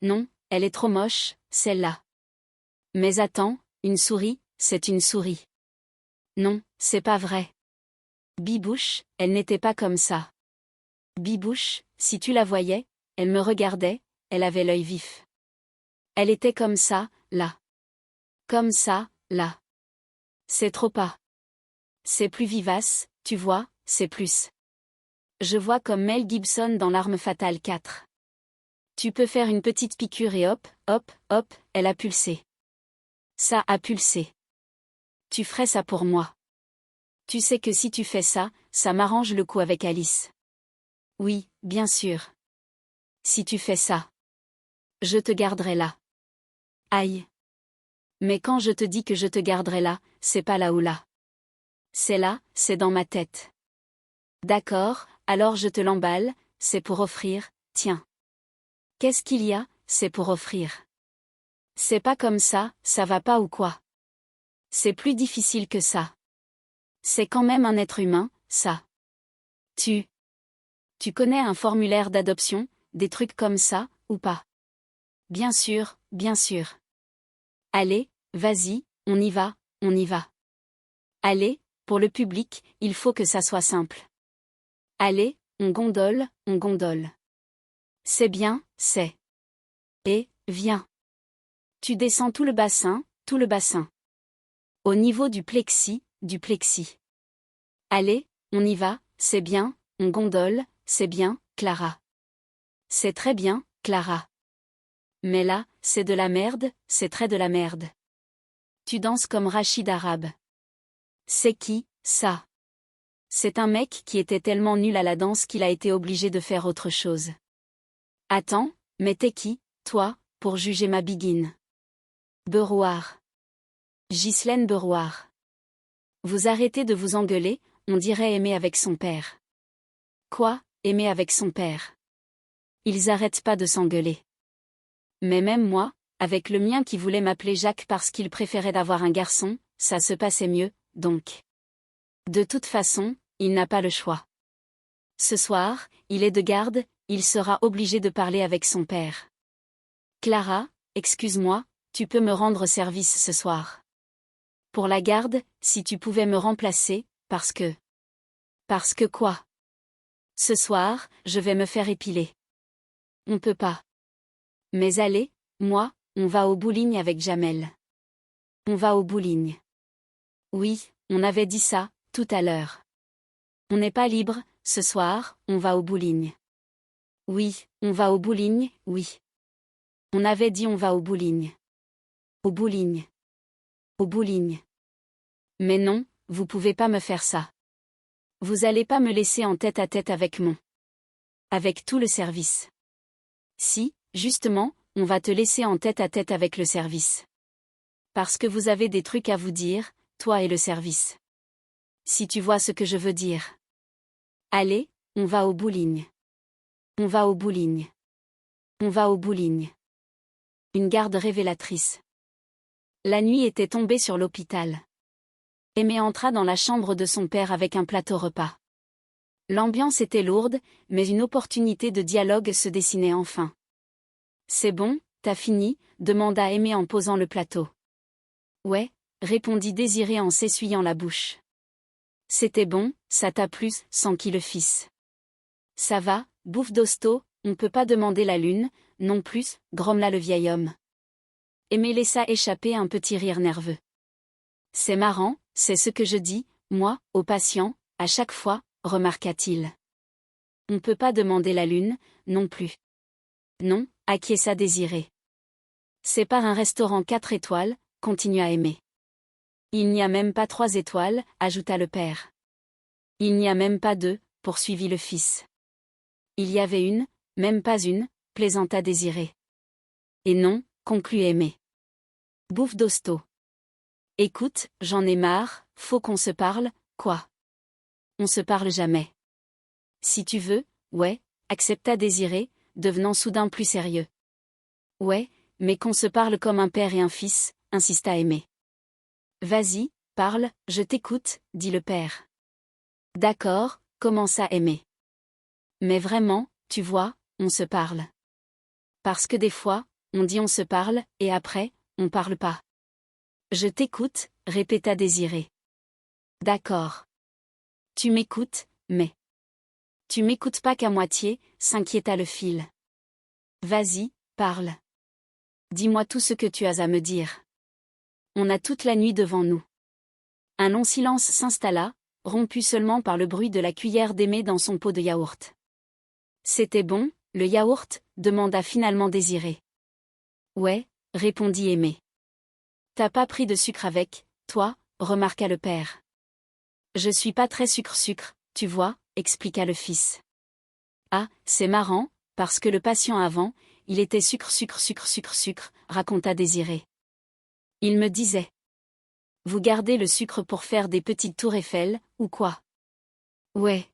Non, elle est trop moche, celle-là. Mais attends, une souris, c'est une souris. Non, c'est pas vrai. Bibouche, elle n'était pas comme ça. Bibouche, si tu la voyais, elle me regardait, elle avait l'œil vif. Elle était comme ça, là. Comme ça, là. C'est trop pas. C'est plus vivace, tu vois, c'est plus. Je vois comme Mel Gibson dans L'Arme Fatale 4. Tu peux faire une petite piqûre et hop, hop, hop, elle a pulsé. Ça a pulsé. Tu ferais ça pour moi. Tu sais que si tu fais ça, ça m'arrange le coup avec Alice. Oui, bien sûr. Si tu fais ça. Je te garderai là. Aïe. Mais quand je te dis que je te garderai là, c'est pas là ou là. C'est là, c'est dans ma tête. D'accord, alors je te l'emballe, c'est pour offrir, tiens. Qu'est-ce qu'il y a, c'est pour offrir. C'est pas comme ça va pas ou quoi? C'est plus difficile que ça. C'est quand même un être humain, ça. Tu connais un formulaire d'adoption, des trucs comme ça, ou pas? Bien sûr, bien sûr. Allez, vas-y, on y va, on y va. Allez, pour le public, il faut que ça soit simple. Allez, on gondole, on gondole. C'est bien, c'est. Et, viens. Tu descends tout le bassin, tout le bassin. Au niveau du plexi, du plexi. Allez, on y va, c'est bien, on gondole, c'est bien, Clara. C'est très bien, Clara. Mais là, c'est de la merde, c'est très de la merde. Tu danses comme Rachid Arabe. C'est qui, ça? C'est un mec qui était tellement nul à la danse qu'il a été obligé de faire autre chose. Attends, mais t'es qui, toi, pour juger ma biguine? Berouard. Ghislaine Berouard. Vous arrêtez de vous engueuler, on dirait aimer avec son père. Quoi, aimer avec son père? Ils arrêtent pas de s'engueuler. Mais même moi, avec le mien qui voulait m'appeler Jacques parce qu'il préférait d'avoir un garçon, ça se passait mieux, donc. De toute façon, il n'a pas le choix. Ce soir, il est de garde, il sera obligé de parler avec son père. Clara, excuse-moi, tu peux me rendre service ce soir. Pour la garde, si tu pouvais me remplacer, parce que... Parce que quoi? Ce soir, je vais me faire épiler. On peut pas. Mais allez, moi, on va au bowling avec Jamel. On va au bowling. Oui, on avait dit ça, tout à l'heure. On n'est pas libre, ce soir, on va au bowling. Oui, on va au bowling, oui. On avait dit on va au bowling. Au bowling. Au bowling. Mais non, vous pouvez pas me faire ça. Vous allez pas me laisser en tête-à-tête avec mon... Avec tout le service. Si, justement, on va te laisser en tête-à-tête avec le service. Parce que vous avez des trucs à vous dire, toi et le service. Si tu vois ce que je veux dire. Allez, on va au bowling. On va au bowling. On va au bowling. Une garde révélatrice. La nuit était tombée sur l'hôpital. Aimé entra dans la chambre de son père avec un plateau repas. L'ambiance était lourde, mais une opportunité de dialogue se dessinait enfin. C'est bon, t'as fini? Demanda Aimé en posant le plateau. Ouais, répondit Désiré en s'essuyant la bouche. C'était bon, ça t'a plu, sans qu'il le fisse. Ça va, bouffe d'hosto, on peut pas demander la lune, non plus, grommela le vieil homme. Aimé laissa échapper un petit rire nerveux. C'est marrant, c'est ce que je dis, moi, aux patients, à chaque fois, remarqua-t-il. On peut pas demander la lune, non plus. Non, acquiesça Désiré. C'est pas un restaurant 4 étoiles, continua Aimé. Il n'y a même pas 3 étoiles, ajouta le père. Il n'y a même pas 2, poursuivit le fils. Il y avait une, même pas une, plaisanta Désiré. Et non, conclut Aimé. Bouffe d'hosto. Écoute, j'en ai marre, faut qu'on se parle, quoi? On se parle jamais. Si tu veux, ouais, accepta Désiré, devenant soudain plus sérieux. Ouais, mais qu'on se parle comme un père et un fils, insista Aimé. Vas-y, parle, je t'écoute, dit le père. D'accord, commença Aimé. Mais vraiment, tu vois, on se parle. Parce que des fois, on dit on se parle, et après, on parle pas. Je t'écoute, répéta Désiré. D'accord. Tu m'écoutes, mais... Tu m'écoutes pas qu'à moitié, s'inquiéta le fil. Vas-y, parle. Dis-moi tout ce que tu as à me dire. On a toute la nuit devant nous. Un long silence s'installa, rompu seulement par le bruit de la cuillère d'Aimé dans son pot de yaourt. C'était bon, le yaourt? Demanda finalement Désiré. Ouais, répondit Aimé. T'as pas pris de sucre avec, toi? Remarqua le père. Je suis pas très sucre, tu vois, expliqua le fils. Ah, c'est marrant, parce que le patient avant, il était sucre, raconta Désiré. Il me disait. Vous gardez le sucre pour faire des petites tours Eiffel, ou quoi? Ouais.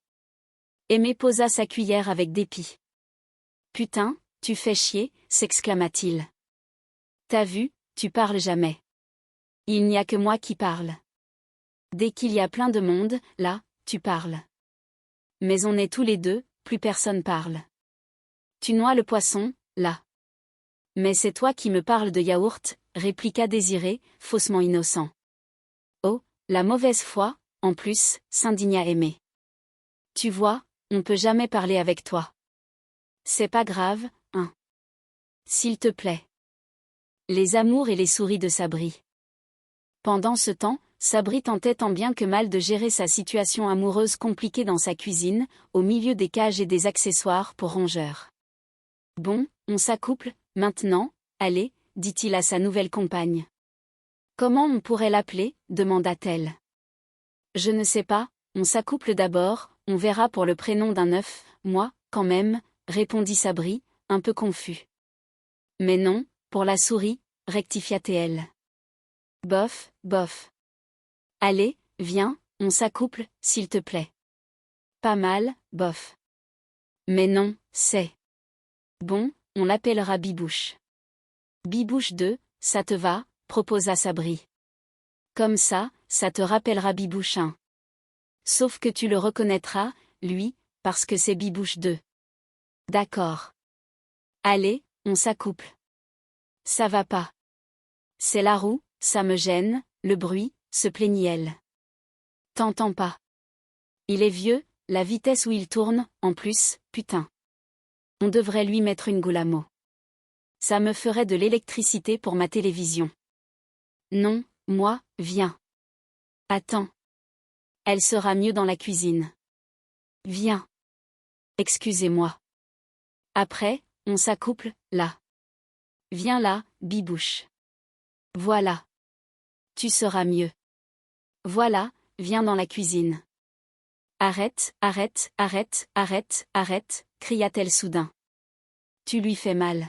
Aimé posa sa cuillère avec dépit. Putain, tu fais chier, s'exclama-t-il. T'as vu, tu parles jamais. Il n'y a que moi qui parle. Dès qu'il y a plein de monde, là, tu parles. Mais on est tous les deux, plus personne parle. Tu noies le poisson, là. Mais c'est toi qui me parles de yaourt, répliqua Désiré, faussement innocent. Oh, la mauvaise foi, en plus, s'indigna Aimé. Tu vois, on peut jamais parler avec toi. C'est pas grave, hein. S'il te plaît. Les amours et les souris de Sabri. Pendant ce temps, Sabri tentait tant bien que mal de gérer sa situation amoureuse compliquée dans sa cuisine, au milieu des cages et des accessoires pour rongeurs. Bon, on s'accouple, maintenant, allez, dit-il à sa nouvelle compagne. Comment on pourrait l'appeler, demanda-t-elle. Je ne sais pas, on s'accouple d'abord, on verra pour le prénom d'un œuf, moi, quand même, répondit Sabri, un peu confus. Mais non, pour la souris, rectifia-t-elle. Bof, bof. Allez, viens, on s'accouple, s'il te plaît. Pas mal, bof. Mais non, c'est. Bon, on l'appellera Bibouche. Bibouche 2, ça te va, proposa Sabri. Comme ça te rappellera Bibouche 1. Sauf que tu le reconnaîtras, lui, parce que c'est Bibouche 2. D'accord. Allez, on s'accouple. Ça va pas. C'est la roue, ça me gêne, le bruit, se plaignit-elle. T'entends pas. Il est vieux, la vitesse où il tourne, en plus, putain. On devrait lui mettre une goule à mots. Ça me ferait de l'électricité pour ma télévision. Non, moi, viens. Attends. Elle sera mieux dans la cuisine. Viens. Excusez-moi. Après, on s'accouple, là. Viens là, Bibouche. Voilà. Tu seras mieux. Voilà, viens dans la cuisine. Arrête, arrête, arrête, arrête, arrête, cria-t-elle soudain. Tu lui fais mal.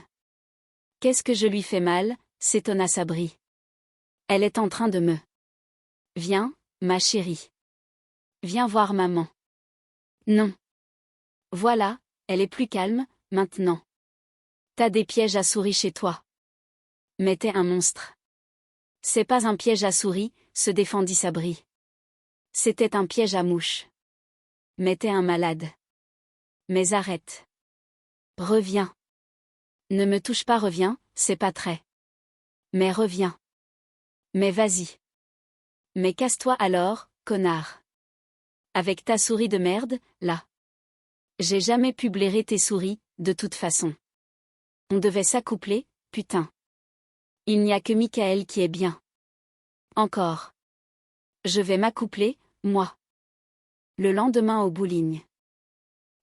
Qu'est-ce que je lui fais mal, s'étonna Sabri. Elle est en train de me. Viens, ma chérie. Viens voir maman. Non. Voilà, elle est plus calme, maintenant. T'as des pièges à souris chez toi. Mais t'es un monstre. C'est pas un piège à souris, se défendit Sabri. C'était un piège à mouche. Mais t'es un malade. Mais arrête. Reviens. Ne me touche pas, reviens, c'est pas très. Mais reviens. Mais vas-y. Mais casse-toi alors, connard. Avec ta souris de merde, là. J'ai jamais pu blairer tes souris, de toute façon. On devait s'accoupler, putain. Il n'y a que Michael qui est bien. Encore. Je vais m'accoupler, moi. Le lendemain au bowling.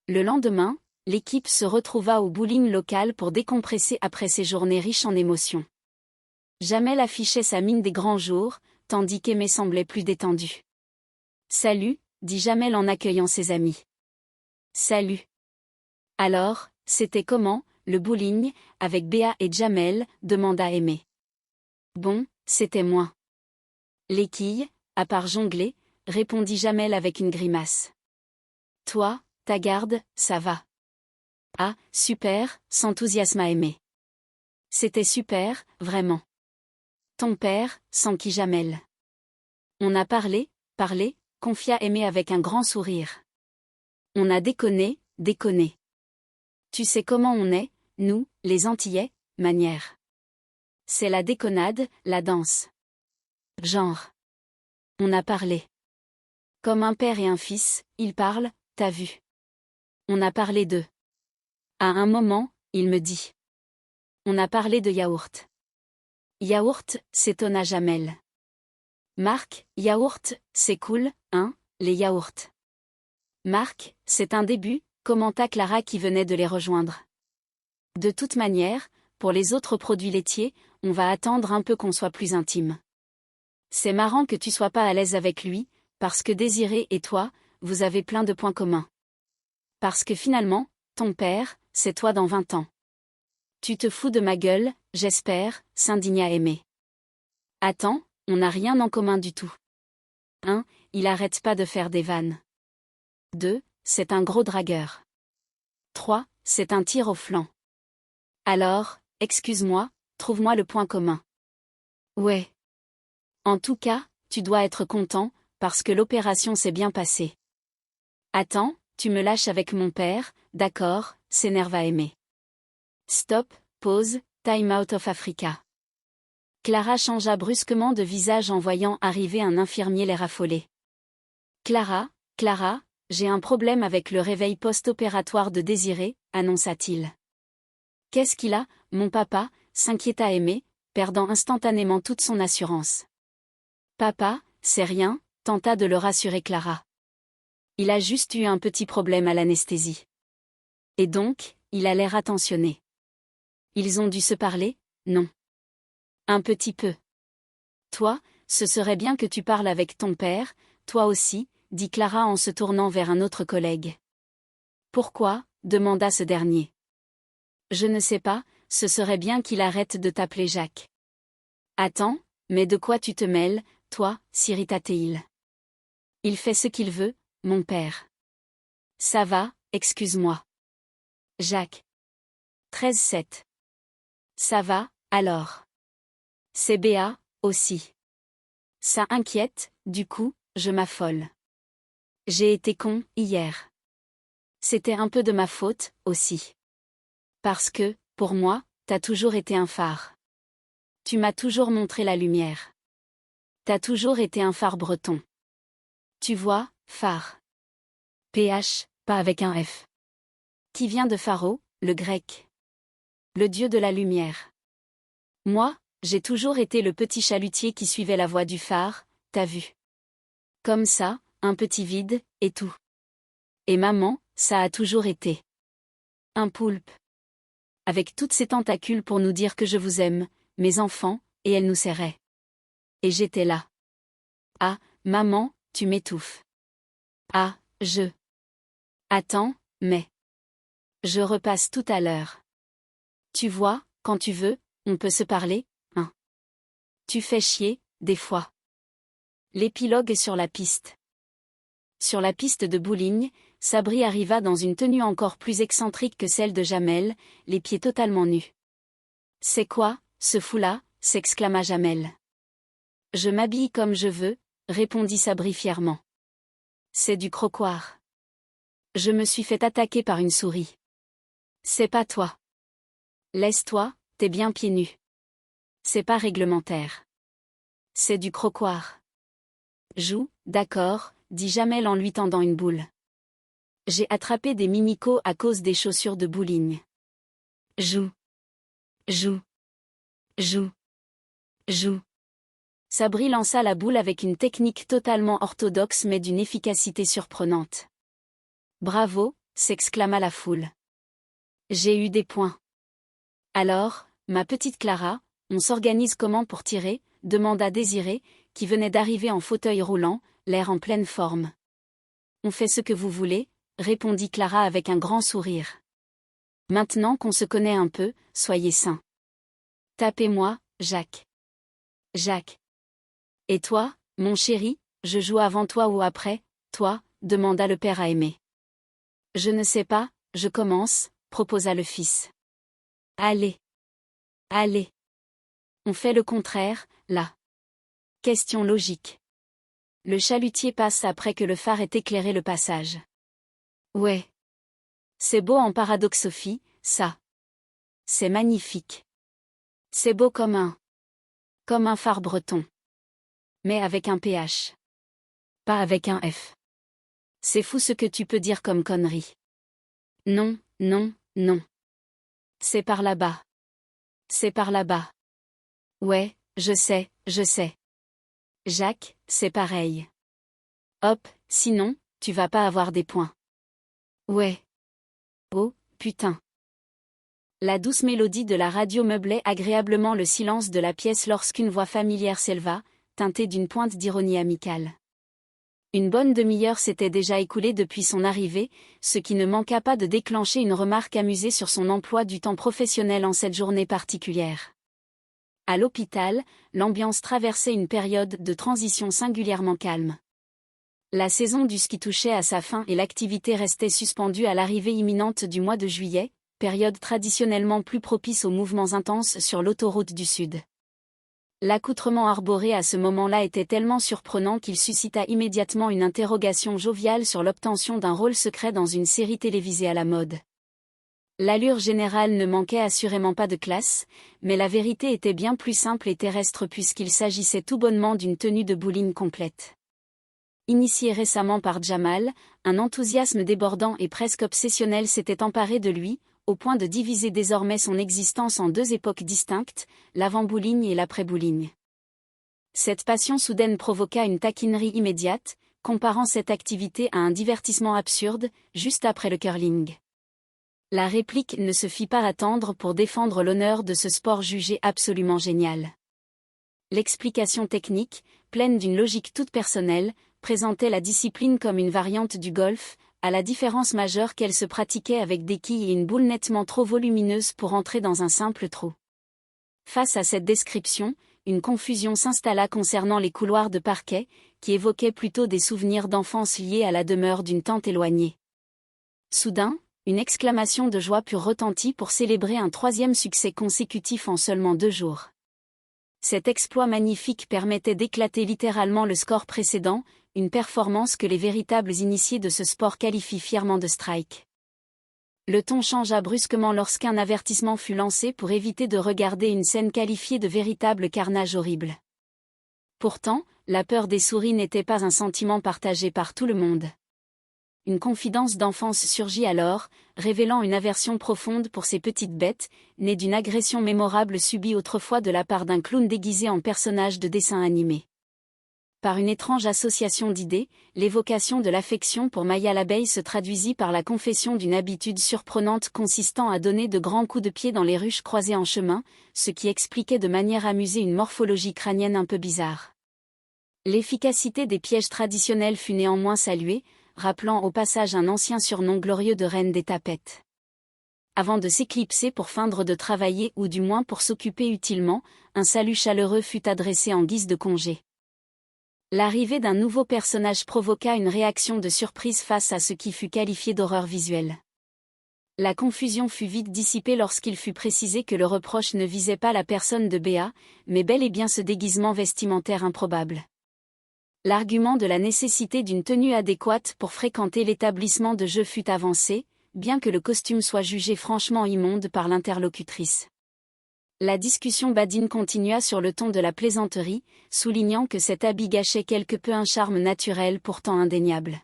Le lendemain, l'équipe se retrouva au bowling local pour décompresser après ces journées riches en émotions. Jamel affichait sa mine des grands jours, tandis qu'Aimé semblait plus détendu. Salut, dit Jamel en accueillant ses amis. Salut. Alors, c'était comment, le bowling, avec Béa et Jamel, demanda Aimé. Bon, c'était moins. Les quilles, à part jongler, répondit Jamel avec une grimace. Toi, ta garde, ça va. Ah, super, s'enthousiasma Aimé. C'était super, vraiment. Ton père, s'enquit Jamel. On a parlé, confia Aimé avec un grand sourire. On a déconné. Tu sais comment on est, nous, les Antillais, manière. C'est la déconnade, la danse. Genre. On a parlé. Comme un père et un fils, ils parlent, t'as vu. On a parlé d'eux. À un moment, il me dit. On a parlé de yaourt. Yaourt, s'étonna Jamel. Marc, yaourt, c'est cool, hein, les yaourts. Marc, c'est un début, commenta Clara qui venait de les rejoindre. De toute manière, pour les autres produits laitiers, on va attendre un peu qu'on soit plus intime. C'est marrant que tu sois pas à l'aise avec lui, parce que Désiré et toi, vous avez plein de points communs. Parce que finalement, ton père, c'est toi dans 20 ans. Tu te fous de ma gueule, j'espère, s'indigna Aimé. Attends, on n'a rien en commun du tout. 1. Il arrête pas de faire des vannes. 2. C'est un gros dragueur. 3. C'est un tir au flanc. Alors, excuse-moi, trouve-moi le point commun. Ouais. En tout cas, tu dois être content, parce que l'opération s'est bien passée. Attends, tu me lâches avec mon père, d'accord, s'énerva Aimé. Stop, pause, time out of Africa. Clara changea brusquement de visage en voyant arriver un infirmier l'air affolé. Clara, j'ai un problème avec le réveil post-opératoire de Désiré, annonça-t-il. Qu'est-ce qu'il a, mon papa, s'inquiéta Aimé, perdant instantanément toute son assurance. Papa, c'est rien, tenta de le rassurer Clara. Il a juste eu un petit problème à l'anesthésie. Et donc, il a l'air attentionné. Ils ont dû se parler, non? Un petit peu. Toi, ce serait bien que tu parles avec ton père, toi aussi, dit Clara en se tournant vers un autre collègue. Pourquoi? Demanda ce dernier. Je ne sais pas, ce serait bien qu'il arrête de t'appeler Jacques. Attends, mais de quoi tu te mêles, toi, s'irrita-t-il. Il fait ce qu'il veut, mon père. Ça va, excuse-moi. Jacques. 13-7. Ça va, alors. C'est Béa, aussi. Ça inquiète, du coup, je m'affole. J'ai été con, hier. C'était un peu de ma faute, aussi. Parce que, pour moi, t'as toujours été un phare. Tu m'as toujours montré la lumière. T'as toujours été un phare breton. Tu vois, phare. PH, pas avec un F. Qui vient de Pharo, le grec. Le dieu de la lumière. Moi, j'ai toujours été le petit chalutier qui suivait la voie du phare, t'as vu. Comme ça, un petit vide, et tout. Et maman, ça a toujours été. Un poulpe. Avec toutes ses tentacules pour nous dire que je vous aime, mes enfants, et elle nous serrait. Et j'étais là. Ah, maman, tu m'étouffes. Ah, Attends, mais. Je repasse tout à l'heure. Tu vois, quand tu veux, on peut se parler, hein. Tu fais chier, des fois. L'épilogue sur la piste. Sur la piste de bowling, Sabri arriva dans une tenue encore plus excentrique que celle de Jamel, les pieds totalement nus. C'est quoi, ce fou-là, s'exclama Jamel. Je m'habille comme je veux, répondit Sabri fièrement. C'est du croquoir. Je me suis fait attaquer par une souris. C'est pas toi. Laisse-toi, t'es bien pieds nus. C'est pas réglementaire. C'est du croquoir. Joue, d'accord, dit Jamel en lui tendant une boule. J'ai attrapé des mimicos à cause des chaussures de bowling. Joue. Sabri lança la boule avec une technique totalement orthodoxe mais d'une efficacité surprenante. Bravo, s'exclama la foule. J'ai eu des points. Alors, ma petite Clara, on s'organise comment pour tirer, demanda Désiré, qui venait d'arriver en fauteuil roulant, l'air en pleine forme. On fait ce que vous voulez, répondit Clara avec un grand sourire. Maintenant qu'on se connaît un peu, soyez sains. Tapez-moi, Jacques. Jacques. Et toi, mon chéri, je joue avant toi ou après, toi, demanda le père à Aimé. Je ne sais pas, je commence, proposa le fils. Allez. On fait le contraire, là. Question logique. Le chalutier passe après que le phare ait éclairé le passage. Ouais. C'est beau en paradoxophie, ça. C'est magnifique. C'est beau comme un phare breton. Mais avec un PH. Pas avec un F. C'est fou ce que tu peux dire comme connerie. Non. C'est par là-bas. Ouais, je sais. Jacques, c'est pareil. Hop, sinon, tu vas pas avoir des points. Ouais. Oh, putain. La douce mélodie de la radio meublait agréablement le silence de la pièce lorsqu'une voix familière s'éleva, teintée d'une pointe d'ironie amicale. Une bonne demi-heure s'était déjà écoulée depuis son arrivée, ce qui ne manqua pas de déclencher une remarque amusée sur son emploi du temps professionnel en cette journée particulière. À l'hôpital, l'ambiance traversait une période de transition singulièrement calme. La saison du ski touchait à sa fin et l'activité restait suspendue à l'arrivée imminente du mois de juillet, période traditionnellement plus propice aux mouvements intenses sur l'autoroute du Sud. L'accoutrement arboré à ce moment-là était tellement surprenant qu'il suscita immédiatement une interrogation joviale sur l'obtention d'un rôle secret dans une série télévisée à la mode. L'allure générale ne manquait assurément pas de classe, mais la vérité était bien plus simple et terrestre puisqu'il s'agissait tout bonnement d'une tenue de bowling complète. Initié récemment par Jamal, un enthousiasme débordant et presque obsessionnel s'était emparé de lui, au point de diviser désormais son existence en deux époques distinctes, l'avant-bowling et l'après-bowling. Cette passion soudaine provoqua une taquinerie immédiate, comparant cette activité à un divertissement absurde, juste après le curling. La réplique ne se fit pas attendre pour défendre l'honneur de ce sport jugé absolument génial. L'explication technique, pleine d'une logique toute personnelle, présentait la discipline comme une variante du golf, à la différence majeure qu'elle se pratiquait avec des quilles et une boule nettement trop volumineuse pour entrer dans un simple trou. Face à cette description, une confusion s'installa concernant les couloirs de parquet, qui évoquaient plutôt des souvenirs d'enfance liés à la demeure d'une tante éloignée. Soudain, une exclamation de joie pure retentit pour célébrer un troisième succès consécutif en seulement 2 jours. Cet exploit magnifique permettait d'éclater littéralement le score précédent, une performance que les véritables initiés de ce sport qualifient fièrement de strike. Le ton changea brusquement lorsqu'un avertissement fut lancé pour éviter de regarder une scène qualifiée de véritable carnage horrible. Pourtant, la peur des souris n'était pas un sentiment partagé par tout le monde. Une confidence d'enfance surgit alors, révélant une aversion profonde pour ces petites bêtes, nées d'une agression mémorable subie autrefois de la part d'un clown déguisé en personnage de dessin animé. Par une étrange association d'idées, l'évocation de l'affection pour Maya l'abeille se traduisit par la confession d'une habitude surprenante consistant à donner de grands coups de pied dans les ruches croisées en chemin, ce qui expliquait de manière amusée une morphologie crânienne un peu bizarre. L'efficacité des pièges traditionnels fut néanmoins saluée, rappelant au passage un ancien surnom glorieux de reine des tapettes. Avant de s'éclipser pour feindre de travailler ou du moins pour s'occuper utilement, un salut chaleureux fut adressé en guise de congé. L'arrivée d'un nouveau personnage provoqua une réaction de surprise face à ce qui fut qualifié d'horreur visuelle. La confusion fut vite dissipée lorsqu'il fut précisé que le reproche ne visait pas la personne de Béa, mais bel et bien ce déguisement vestimentaire improbable. L'argument de la nécessité d'une tenue adéquate pour fréquenter l'établissement de jeu fut avancé, bien que le costume soit jugé franchement immonde par l'interlocutrice. La discussion badine continua sur le ton de la plaisanterie, soulignant que cet habit gâchait quelque peu un charme naturel pourtant indéniable.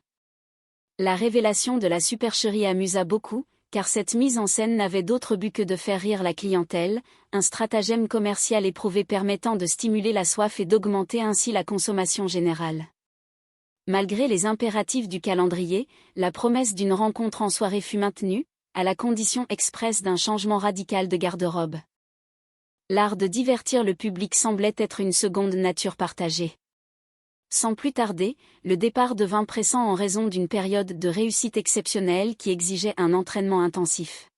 La révélation de la supercherie amusa beaucoup, car cette mise en scène n'avait d'autre but que de faire rire la clientèle, un stratagème commercial éprouvé permettant de stimuler la soif et d'augmenter ainsi la consommation générale. Malgré les impératifs du calendrier, la promesse d'une rencontre en soirée fut maintenue, à la condition expresse d'un changement radical de garde-robe. L'art de divertir le public semblait être une seconde nature partagée. Sans plus tarder, le départ devint pressant en raison d'une période de réussite exceptionnelle qui exigeait un entraînement intensif.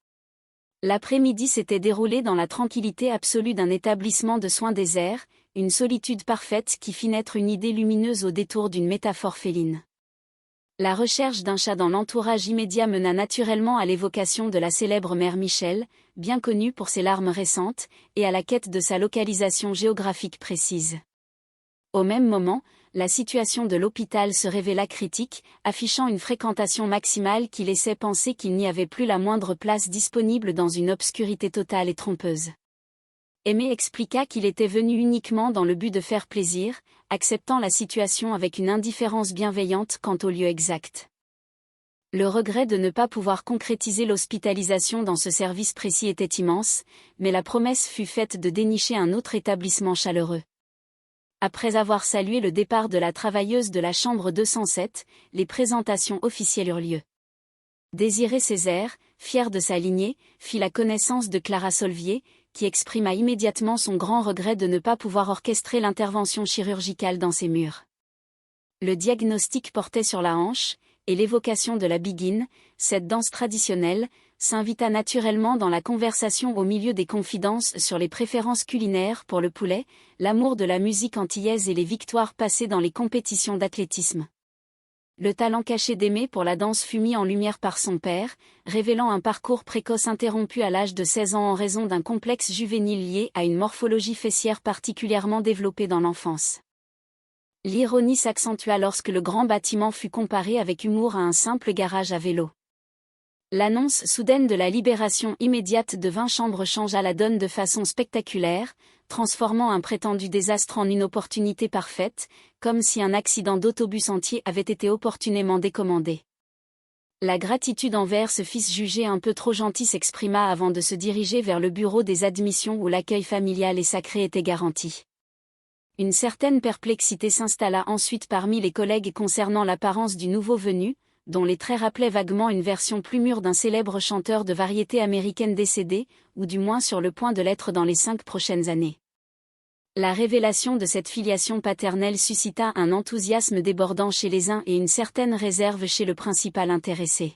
L'après-midi s'était déroulé dans la tranquillité absolue d'un établissement de soins déserts, une solitude parfaite qui fit naître une idée lumineuse au détour d'une métaphore féline. La recherche d'un chat dans l'entourage immédiat mena naturellement à l'évocation de la célèbre mère Michel, bien connue pour ses larmes récentes, et à la quête de sa localisation géographique précise. Au même moment, la situation de l'hôpital se révéla critique, affichant une fréquentation maximale qui laissait penser qu'il n'y avait plus la moindre place disponible dans une obscurité totale et trompeuse. Aimé expliqua qu'il était venu uniquement dans le but de faire plaisir, acceptant la situation avec une indifférence bienveillante quant au lieu exact. Le regret de ne pas pouvoir concrétiser l'hospitalisation dans ce service précis était immense, mais la promesse fut faite de dénicher un autre établissement chaleureux. Après avoir salué le départ de la travailleuse de la chambre 207, les présentations officielles eurent lieu. Désiré Césaire, fier de sa lignée, fit la connaissance de Clara Solvier, qui exprima immédiatement son grand regret de ne pas pouvoir orchestrer l'intervention chirurgicale dans ses murs. Le diagnostic portait sur la hanche, et l'évocation de la biguine, cette danse traditionnelle, s'invita naturellement dans la conversation au milieu des confidences sur les préférences culinaires pour le poulet, l'amour de la musique antillaise et les victoires passées dans les compétitions d'athlétisme. Le talent caché d'Aimé pour la danse fut mis en lumière par son père, révélant un parcours précoce interrompu à l'âge de 16 ans en raison d'un complexe juvénile lié à une morphologie fessière particulièrement développée dans l'enfance. L'ironie s'accentua lorsque le grand bâtiment fut comparé avec humour à un simple garage à vélo. L'annonce soudaine de la libération immédiate de 20 chambres changea la donne de façon spectaculaire, transformant un prétendu désastre en une opportunité parfaite, comme si un accident d'autobus entier avait été opportunément décommandé. La gratitude envers ce fils jugé un peu trop gentil s'exprima avant de se diriger vers le bureau des admissions où l'accueil familial et sacré était garanti. Une certaine perplexité s'installa ensuite parmi les collègues concernant l'apparence du nouveau venu, dont les traits rappelaient vaguement une version plus mûre d'un célèbre chanteur de variété américaine décédé, ou du moins sur le point de l'être dans les 5 prochaines années. La révélation de cette filiation paternelle suscita un enthousiasme débordant chez les uns et une certaine réserve chez le principal intéressé.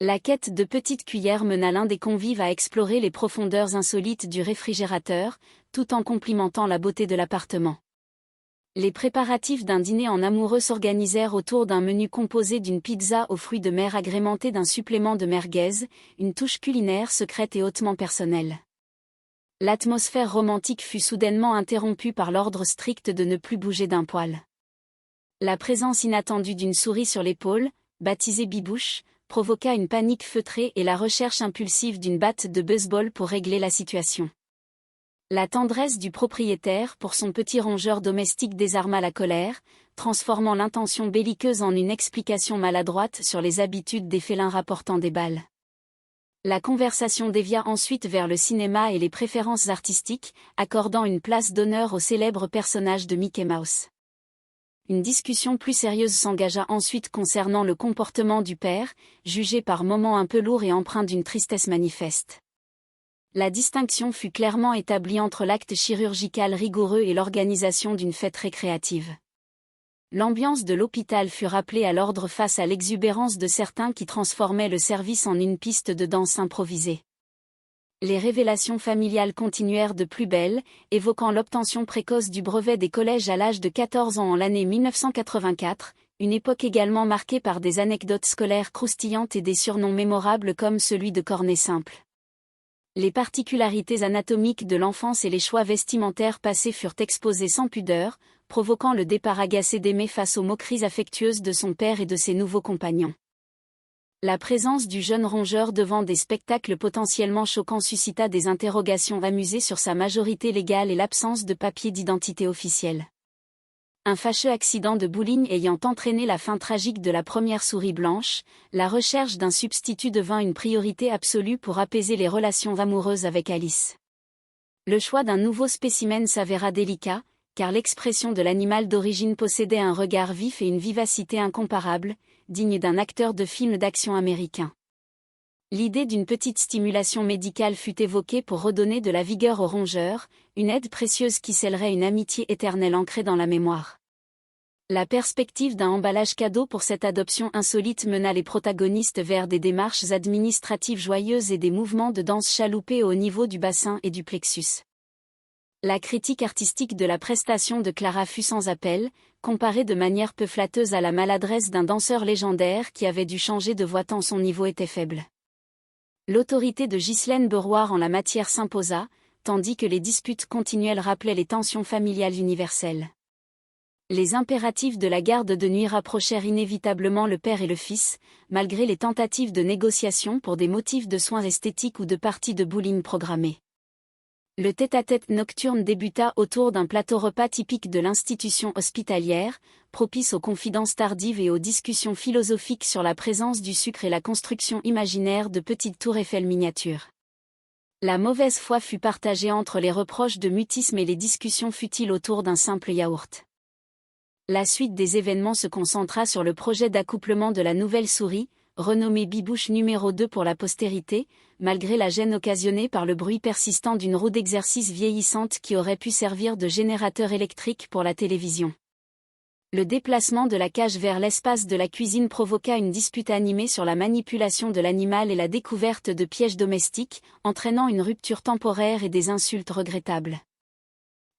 La quête de petites cuillères mena l'un des convives à explorer les profondeurs insolites du réfrigérateur, tout en complimentant la beauté de l'appartement. Les préparatifs d'un dîner en amoureux s'organisèrent autour d'un menu composé d'une pizza aux fruits de mer agrémentée d'un supplément de merguez, une touche culinaire secrète et hautement personnelle. L'atmosphère romantique fut soudainement interrompue par l'ordre strict de ne plus bouger d'un poil. La présence inattendue d'une souris sur l'épaule, baptisée Bibouche, provoqua une panique feutrée et la recherche impulsive d'une batte de baseball pour régler la situation. La tendresse du propriétaire pour son petit rongeur domestique désarma la colère, transformant l'intention belliqueuse en une explication maladroite sur les habitudes des félins rapportant des balles. La conversation dévia ensuite vers le cinéma et les préférences artistiques, accordant une place d'honneur au célèbre personnage de Mickey Mouse. Une discussion plus sérieuse s'engagea ensuite concernant le comportement du père, jugé par moments un peu lourd et empreint d'une tristesse manifeste. La distinction fut clairement établie entre l'acte chirurgical rigoureux et l'organisation d'une fête récréative. L'ambiance de l'hôpital fut rappelée à l'ordre face à l'exubérance de certains qui transformaient le service en une piste de danse improvisée. Les révélations familiales continuèrent de plus belle, évoquant l'obtention précoce du brevet des collèges à l'âge de 14 ans en l'année 1984, une époque également marquée par des anecdotes scolaires croustillantes et des surnoms mémorables comme celui de cornet simple. Les particularités anatomiques de l'enfance et les choix vestimentaires passés furent exposés sans pudeur, provoquant le départ agacé d'Aimé face aux moqueries affectueuses de son père et de ses nouveaux compagnons. La présence du jeune rongeur devant des spectacles potentiellement choquants suscita des interrogations amusées sur sa majorité légale et l'absence de papier d'identité officiel. Un fâcheux accident de bowling ayant entraîné la fin tragique de la première souris blanche, la recherche d'un substitut devint une priorité absolue pour apaiser les relations amoureuses avec Alice. Le choix d'un nouveau spécimen s'avéra délicat, car l'expression de l'animal d'origine possédait un regard vif et une vivacité incomparables, digne d'un acteur de film d'action américain. L'idée d'une petite stimulation médicale fut évoquée pour redonner de la vigueur au rongeur, une aide précieuse qui scellerait une amitié éternelle ancrée dans la mémoire. La perspective d'un emballage cadeau pour cette adoption insolite mena les protagonistes vers des démarches administratives joyeuses et des mouvements de danse chaloupés au niveau du bassin et du plexus. La critique artistique de la prestation de Clara fut sans appel, comparée de manière peu flatteuse à la maladresse d'un danseur légendaire qui avait dû changer de voix tant son niveau était faible. L'autorité de Ghislaine Beroir en la matière s'imposa, tandis que les disputes continuelles rappelaient les tensions familiales universelles. Les impératifs de la garde de nuit rapprochèrent inévitablement le père et le fils, malgré les tentatives de négociation pour des motifs de soins esthétiques ou de parties de bowling programmées. Le tête-à-tête nocturne débuta autour d'un plateau repas typique de l'institution hospitalière, propice aux confidences tardives et aux discussions philosophiques sur la présence du sucre et la construction imaginaire de petites tours Eiffel miniatures. La mauvaise foi fut partagée entre les reproches de mutisme et les discussions futiles autour d'un simple yaourt. La suite des événements se concentra sur le projet d'accouplement de la nouvelle souris, renommée Bibouche numéro 2 pour la postérité, malgré la gêne occasionnée par le bruit persistant d'une roue d'exercice vieillissante qui aurait pu servir de générateur électrique pour la télévision. Le déplacement de la cage vers l'espace de la cuisine provoqua une dispute animée sur la manipulation de l'animal et la découverte de pièges domestiques, entraînant une rupture temporaire et des insultes regrettables.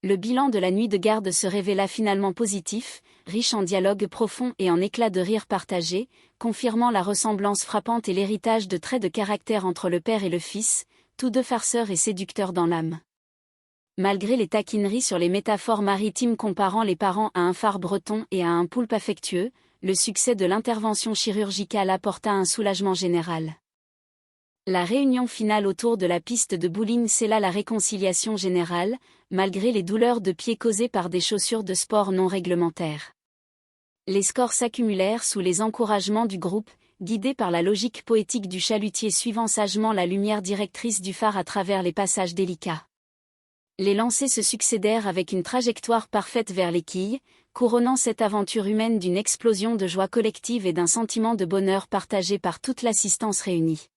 Le bilan de la nuit de garde se révéla finalement positif, riche en dialogues profonds et en éclats de rire partagés, confirmant la ressemblance frappante et l'héritage de traits de caractère entre le père et le fils, tous deux farceurs et séducteurs dans l'âme. Malgré les taquineries sur les métaphores maritimes comparant les parents à un phare breton et à un poulpe affectueux, le succès de l'intervention chirurgicale apporta un soulagement général. La réunion finale autour de la piste de bowling scella la réconciliation générale, malgré les douleurs de pied causées par des chaussures de sport non réglementaires. Les scores s'accumulèrent sous les encouragements du groupe, guidé par la logique poétique du chalutier suivant sagement la lumière directrice du phare à travers les passages délicats. Les lancers se succédèrent avec une trajectoire parfaite vers les quilles, couronnant cette aventure humaine d'une explosion de joie collective et d'un sentiment de bonheur partagé par toute l'assistance réunie.